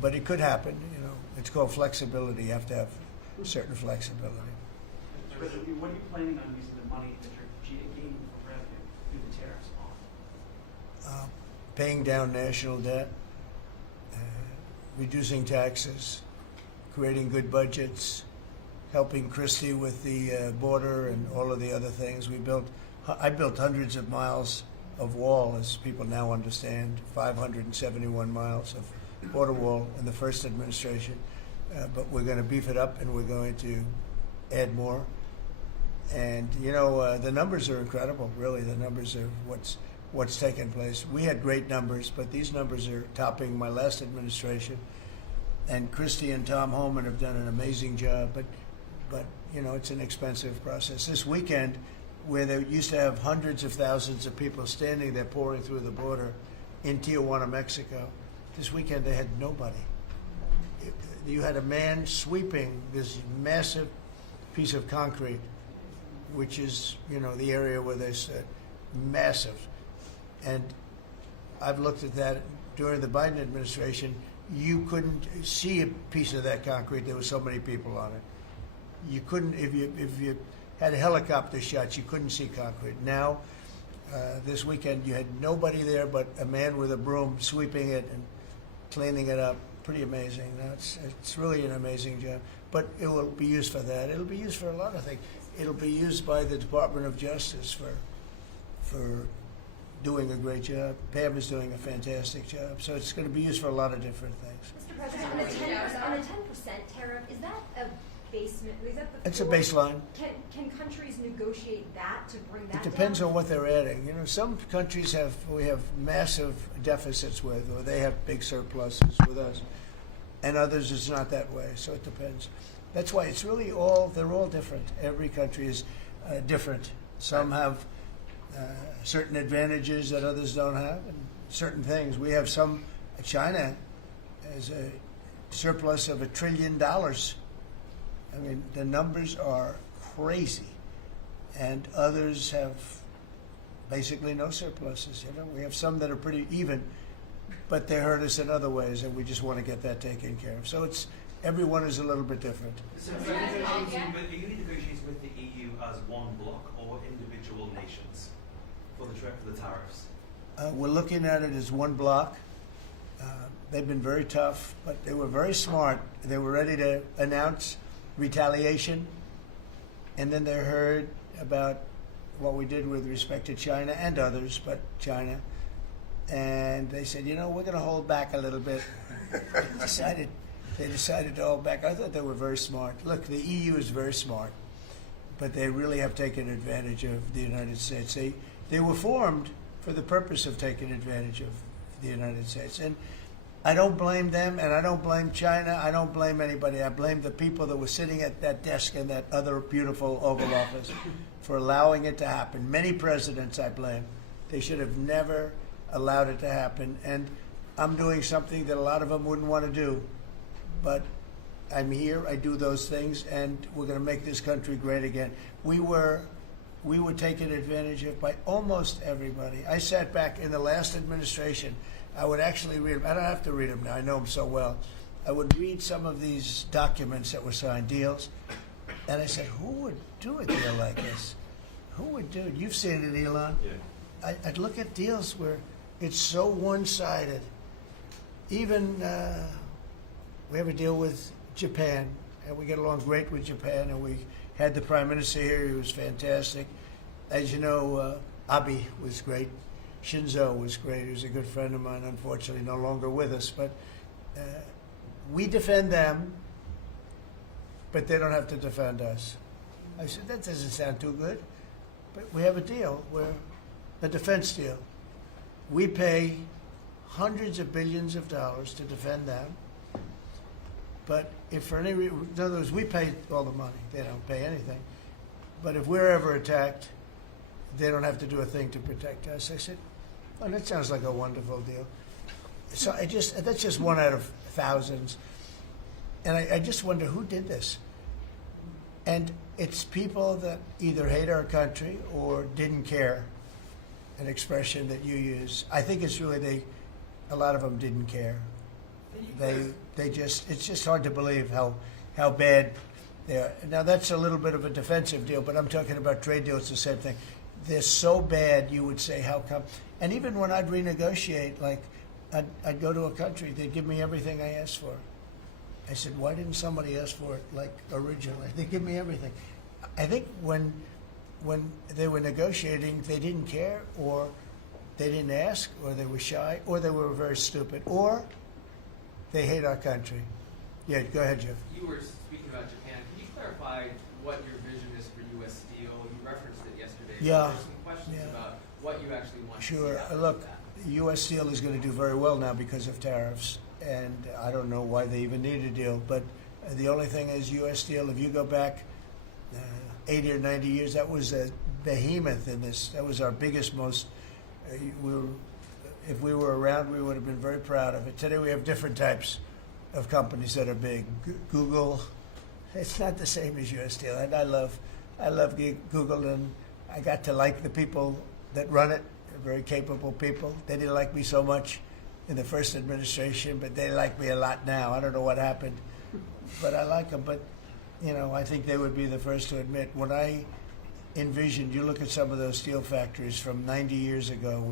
But it could happen. It's called flexibility. You have to have certain flexibility. But I mean, what are you planning on using the money that you're gaining from revenue through the tariffs on? Paying down national debt, reducing taxes, creating good budgets, helping Christie with the border and all of the other things. I built hundreds of miles of wall, as people now understand, 571 miles of border wall in the first administration. But we're going to beef it up, and we're going to add more. And the numbers are incredible. Really, the numbers are what's taken place. We had great numbers, but these numbers are topping my last administration. And Christie and Tom Homan have done an amazing job. But it's an expensive process. This weekend, where they used to have hundreds of thousands of people standing there pouring through the border in Tijuana, Mexico, this weekend they had nobody. You had a man sweeping this massive piece of concrete, which is, the area where they said massive. And I've looked at that during the Biden administration. You couldn't see a piece of that concrete. There were so many people on it. You couldn't, if you had helicopter shots, you couldn't see concrete. Now, this weekend, you had nobody there but a man with a broom sweeping it and cleaning it up. Pretty amazing. It's really an amazing job. But it will be used for that. It'll be used for a lot of things. It'll be used by the Department of Justice for doing a great job. Pam is doing a fantastic job. So it's going to be used for a lot of different things. Mr. President, on the 10% tariff, is that a basement? Is that the It's a floor? baseline. Can countries negotiate that to bring that It depends down? on what they're adding. Some countries we have massive deficits with, or they have big surpluses with us, and others it's not that way. So it depends. That's why it's really they're all different. Every country is different. Some have certain advantages that others don't have, and certain things. We have China has a surplus of $1 trillion. I mean, the numbers are crazy, and others have basically no surpluses. We have some that are pretty even, but they hurt us in other ways, and we just want to get that taken care of. So everyone is a little bit different. So are you negotiating with the EU as one bloc or individual nations for the tariffs? We're looking at it as one block. They've been very tough, but they were very smart. They were ready to announce retaliation, and then they heard about what we did with respect to China and others, but China, and they said, we're going to hold back a little bit. They decided to hold back. I thought they were very smart. Look, the EU is very smart, but they really have taken advantage of the United States. They were formed for the purpose of taking advantage of the United States, and I don't blame them, and I don't blame China. I don't blame anybody. I blame the people that were sitting at that desk in that other beautiful Oval Office for allowing it to happen. Many presidents I blame. They should have never allowed it to happen. And I'm doing something that a lot of them wouldn't want to do. But I'm here, I do those things, and we're going to make this country great again. We were taken advantage of by almost everybody. I sat back in the last administration. I would actually read them. I don't have to read them now. I know them so well. I would read some of these documents that were signed, deals, and I said, who would do a deal like this? Who would do it? You've seen it, Elon. Yeah. I'd look at deals where it's so one-sided. Even we have a deal with Japan, and we get along great with Japan, and we had the Prime Minister here. He was fantastic. As you know, Abe was great. Shinzo was great. He was a good friend of mine, unfortunately no longer with us. But we defend them, but they don't have to defend us. I said, that doesn't sound too good. But we have a deal, a defense deal. We pay hundreds of billions of dollars to defend them. But if for any reason, in other words, we pay all the money. They don't pay anything. But if we're ever attacked, they don't have to do a thing to protect us. I said, oh, that sounds like a wonderful deal. So that's just one out of thousands. And I just wonder who did this. And it's people that either hate our country or didn't care, an expression that you use. I think it's really a lot of them didn't care. It's just hard to believe how bad Now, that's a little bit of a defensive deal, but I'm talking about trade deals, the same thing. They're so bad, you would say, how come? And even when I'd renegotiate, like, I'd go to a country, they'd give me everything I asked for. I said, why didn't somebody ask for it, like, originally? They give me everything. I think when they were negotiating, they didn't care, or they didn't ask, or they were shy, or they were very stupid, or they hate our country. Yeah, go ahead, Jeff. You were speaking about Japan. Can you clarify what your vision is for U.S. Steel? You referenced it yesterday. Yeah. There's some questions about what you actually want to Sure. see out of Look, that. U.S. Steel is going to do very well now because of tariffs, and I don't know why they even need a deal. But the only thing is, U.S. Steel, if you go back 80 or 90 years, that was a behemoth in this. That was our biggest, most. If we were around, we would have been very proud of it. Today we have different types of companies that are big. Google, it's not the same as U.S. Steel, and I love Google, and I got to like the people that run it. They're very capable people. They didn't like me so much in the first administration, but they like me a lot now. I don't know what happened, but I like them. But I think they would be the first to admit, when I envisioned, you look at some of those steel factories from 90 years ago,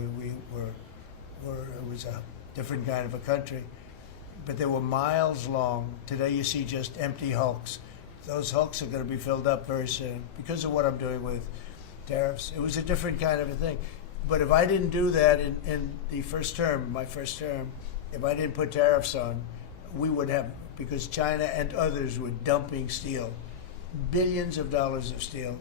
it was a different kind of a country, but they were miles long. Today you see just empty hulks. Those hulks are going to be filled up very soon because of what I'm doing with tariffs. It was a different kind of a thing. But if I didn't do that in the first term, my first term, if I didn't put tariffs on, we would have, because China and others were dumping steel, billions of dollars of steel.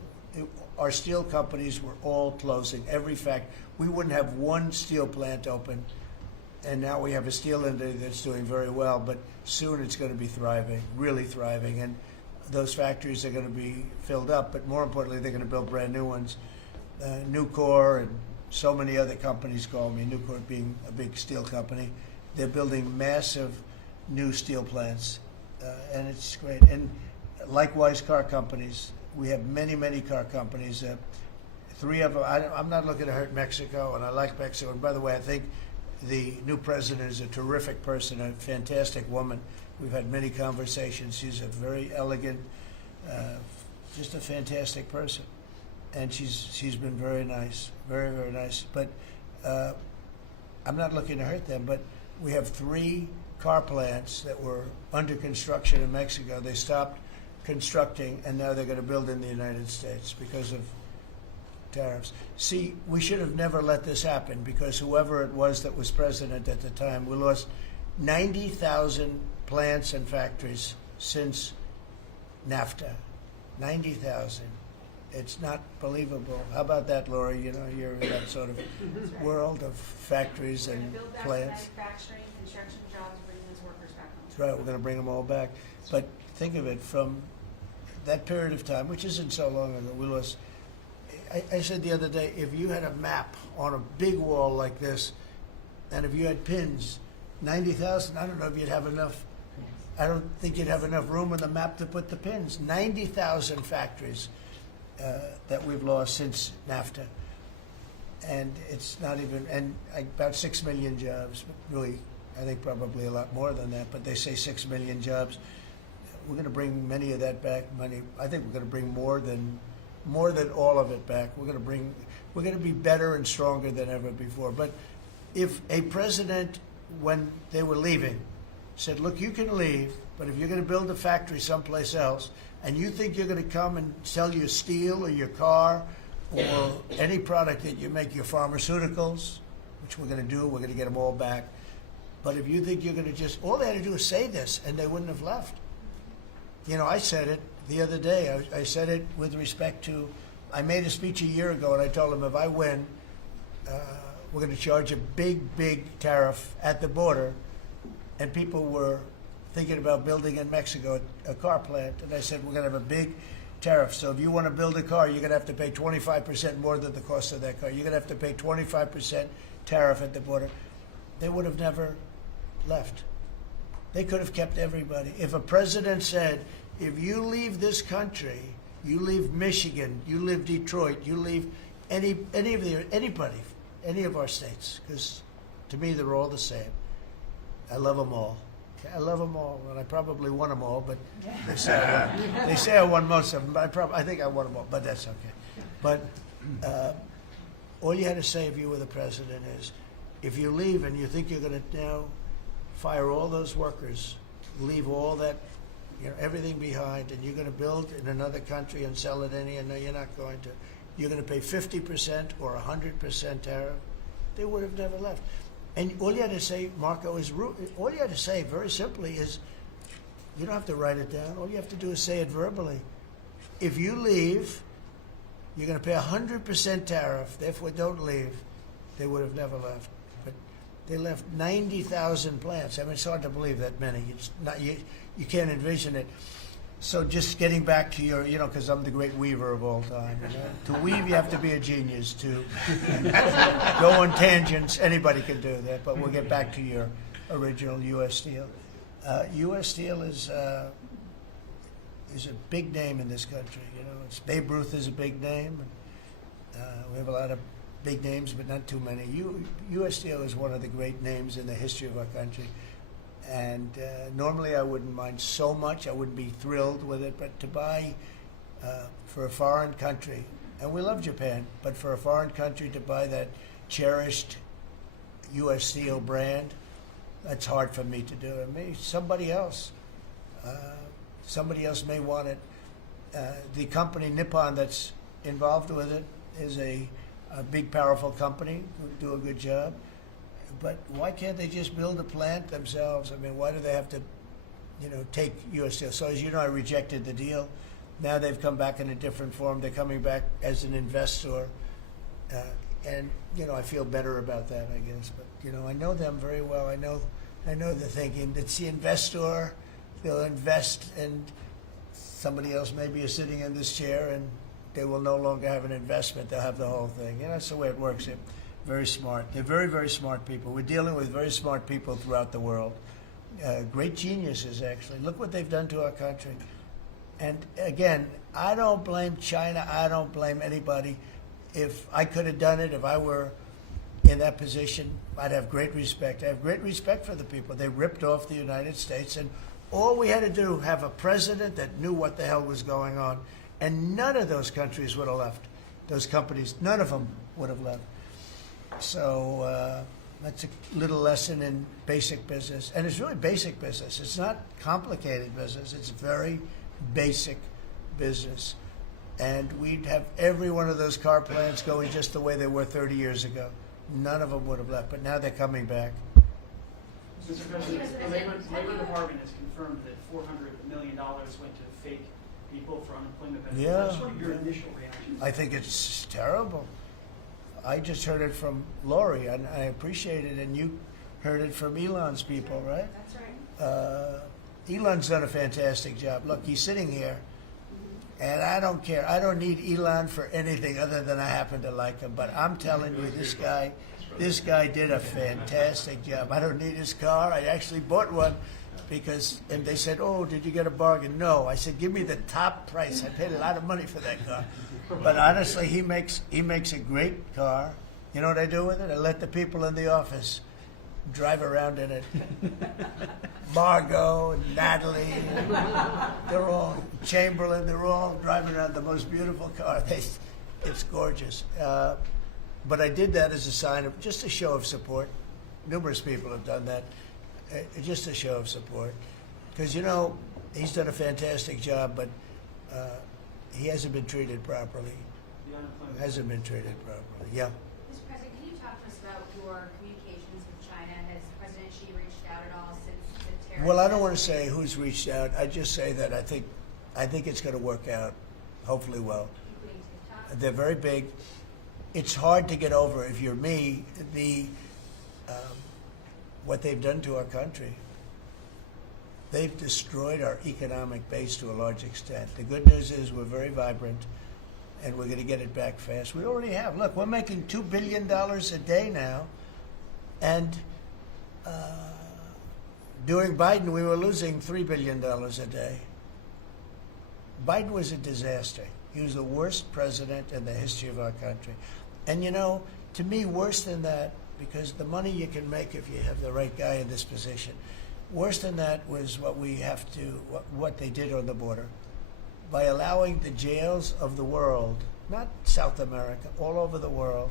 Our steel companies were all closing. Every fact, we wouldn't have one steel plant open. And now we have a steel industry that's doing very well, but soon it's going to be thriving, really thriving. And those factories are going to be filled up, but more importantly, they're going to build brand new ones. Nucor and so many other companies call me, Nucor being a big steel company. They're building massive new steel plants, and it's great. And likewise, car companies. We have many, many car companies. 3 of them, I'm not looking to hurt Mexico, and I like Mexico. And by the way, I think the new president is a terrific person, a fantastic woman. We've had many conversations. She's a very elegant, just a fantastic person. And she's been very nice, very, very nice. But I'm not looking to hurt them. But we have 3 car plants that were under construction in Mexico. They stopped constructing, and now they're going to build in the United States because of tariffs. See, we should have never let this happen, because whoever it was that was president at the time, we lost 90,000 plants and factories since NAFTA. 90,000. It's not believable. How about that, Laura? You're in that sort of world of factories and Build back plants. manufacturing, construction jobs, bring those workers back home. That's right. We're going to bring them all back. But think of it, from that period of time, which isn't so long ago, we lost. I said the other day, if you had a map on a big wall like this, and if you had pins, 90,000, I don't know if you'd have enough. I don't think you'd have enough room on the map to put the pins. 90,000 factories that we've lost since NAFTA. And it's not even, and about 6 million jobs, but really, I think probably a lot more than that, but they say 6 million jobs. We're going to bring many of that back. I think we're going to bring more than all of it back. We're going to be better and stronger than ever before. But if a president, when they were leaving, said, look, you can leave, but if you're going to build a factory someplace else, and you think you're going to come and sell your steel or your car or any product that you make, your pharmaceuticals, which we're going to do, we're going to get them all back. But if you think you're going to just, all they had to do is say this, and they wouldn't have left. I said it the other day. I said it with respect to, I made a speech a year ago, and I told them, if I win, we're going to charge a big, big tariff at the border. And people were thinking about building in Mexico a car plant. And I said, we're going to have a big tariff. So if you want to build a car, you're going to have to pay 25% more than the cost of that car. You're going to have to pay 25% tariff at the border. They would have never left. They could have kept everybody. If a president said, if you leave this country, you leave Michigan, you leave Detroit, you leave anybody, any of our states, because to me they're all the same. I love them all. Okay, I love them all, and I probably won them all, but they say I won most of them, but I think I won them all, but that's okay. But all you had to say if you were the president is, if you leave and you think you're going to now fire all those workers, leave all that, everything behind, and you're going to build in another country and sell it any, and no, you're not going to. You're going to pay 50% or 100% tariff. They would have never left. And all you had to say, Marco, all you had to say very simply is, you don't have to write it down. All you have to do is say it verbally. If you leave, you're going to pay 100% tariff. Therefore, don't leave. They would have never left. But they left 90,000 plants. I mean, it's hard to believe that many. It's not, you can't envision it. So just getting back to your, because I'm the great weaver of all time. To weave, you have to be a genius. To go on tangents, anybody can do that. But we'll get back to your original U.S. Steel. U.S. Steel is a big name in this country. Babe Ruth is a big name. We have a lot of big names, but not too many. U.S. Steel is one of the great names in the history of our country. And normally I wouldn't mind so much. I wouldn't be thrilled with it. But to buy for a foreign country, and we love Japan, but for a foreign country to buy that cherished U.S. Steel brand, that's hard for me to do. And maybe somebody else may want it. The company Nippon that's involved with it is a big, powerful company who do a good job. But why can't they just build a plant themselves? I mean, why do they have to, take U.S. Steel? So as you know, I rejected the deal. Now they've come back in a different form. They're coming back as an investor. And, I feel better about that, I guess. But, I know them very well. I know the thinking. It's the investor. They'll invest, and somebody else maybe is sitting in this chair, and they will no longer have an investment. They'll have the whole thing. That's the way it works. Very smart. They're very, very smart people. We're dealing with very smart people throughout the world. Great geniuses, actually. Look what they've done to our country. And again, I don't blame China. I don't blame anybody. If I could have done it, if I were in that position, I'd have great respect. I have great respect for the people. They ripped off the United States, and all we had to do, have a president that knew what the hell was going on, and none of those countries would have left. Those companies, none of them would have left. So that's a little lesson in basic business. And it's really basic business. It's not complicated business. It's very basic business. And we'd have every one of those car plants going just the way they were 30 years ago. None of them would have left, but now they're coming back. Mr. President, the Labor Department has confirmed that $400 million went to fake people for unemployment benefits. Yeah. I just want your initial reaction. I think it's terrible. I just heard it from Lori, and I appreciate it, and you heard it from Elon's people, right? That's right. Elon's done a fantastic job. Look, he's sitting here, and I don't care. I don't need Elon for anything other than I happen to like him. But I'm telling you, this guy did a fantastic job. I don't need his car. I actually bought one and they said, "Oh, did you get a bargain?" No. I said, "Give me the top price." I paid a lot of money for that car. But honestly, he makes a great car. You know what I do with it? I let the people in the office drive around in it. Margot and Natalie, they're all Chamberlain. They're all driving around the most beautiful car. It's gorgeous. But I did that as a sign of just a show of support. Numerous people have done that. Just a show of support. Because, he's done a fantastic job, but he hasn't been treated properly. Hasn't been treated properly. Yeah. Mr. President, can you talk to us about your communications with China? Has President Xi reached out at all since the tariff? Well, I don't want to say who's reached out. I just say that I think it's going to work out, hopefully well. Including TikTok? They're very big. It's hard to get over, if you're me, what they've done to our country. They've destroyed our economic base to a large extent. The good news is we're very vibrant, and we're going to get it back fast. We already have. Look, we're making $2 billion a day now, and during Biden, we were losing $3 billion a day. Biden was a disaster. He was the worst president in the history of our country. And to me, worse than that, because the money you can make if you have the right guy in this position. Worse than that was what they did on the border. By allowing the jails of the world, not South America, all over the world,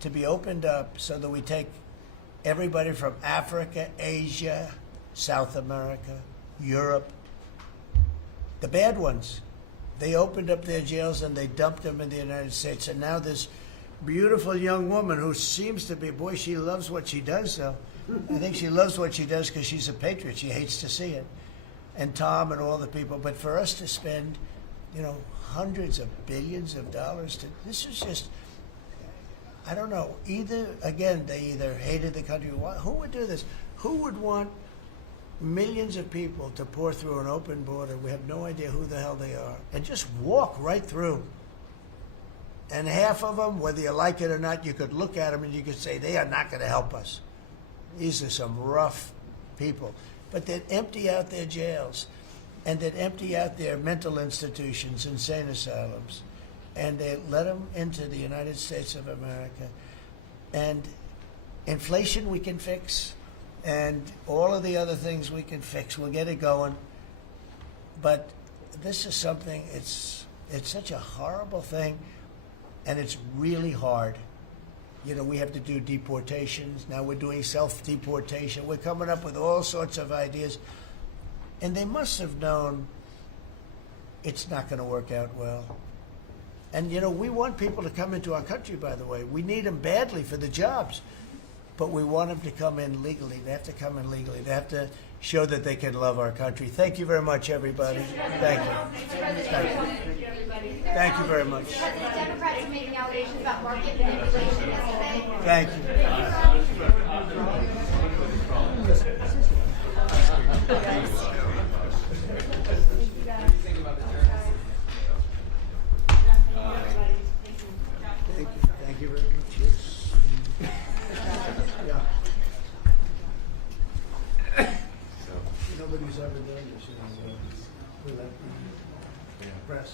to be opened up so that we take everybody from Africa, Asia, South America, Europe, the bad ones. They opened up their jails and they dumped them in the United States. And now this beautiful young woman who seems to be, boy, she loves what she does, though. I think she loves what she does because she's a patriot. She hates to see it. And Tom and all the people. But for us to spend, hundreds of billions of dollars this is just, I don't know. They either hated the country. Who would do this? Who would want millions of people to pour through an open border? We have no idea who the hell they are. And just walk right through. And half of them, whether you like it or not, you could look at them and you could say, they are not going to help us. These are some rough people. But they'd empty out their jails, and they'd empty out their mental institutions, insane asylums, and they let them into the United States of America. And inflation we can fix, and all of the other things we can fix. We'll get it going. But this is something, it's such a horrible thing, and it's really hard. We have to do deportations. Now we're doing self-deportation. We're coming up with all sorts of ideas. And they must have known it's not going to work out well. And, we want people to come into our country, by the way. We need them badly for the jobs. But we want them to come in legally. They have to come in legally. They have to show that they can love our country. Thank you very much, everybody. Thank you. Thank you very much. The Democrats are making allegations about market manipulation yesterday. Thank you. Thank you very much. Yes. Yeah. Nobody's ever done this, with that press.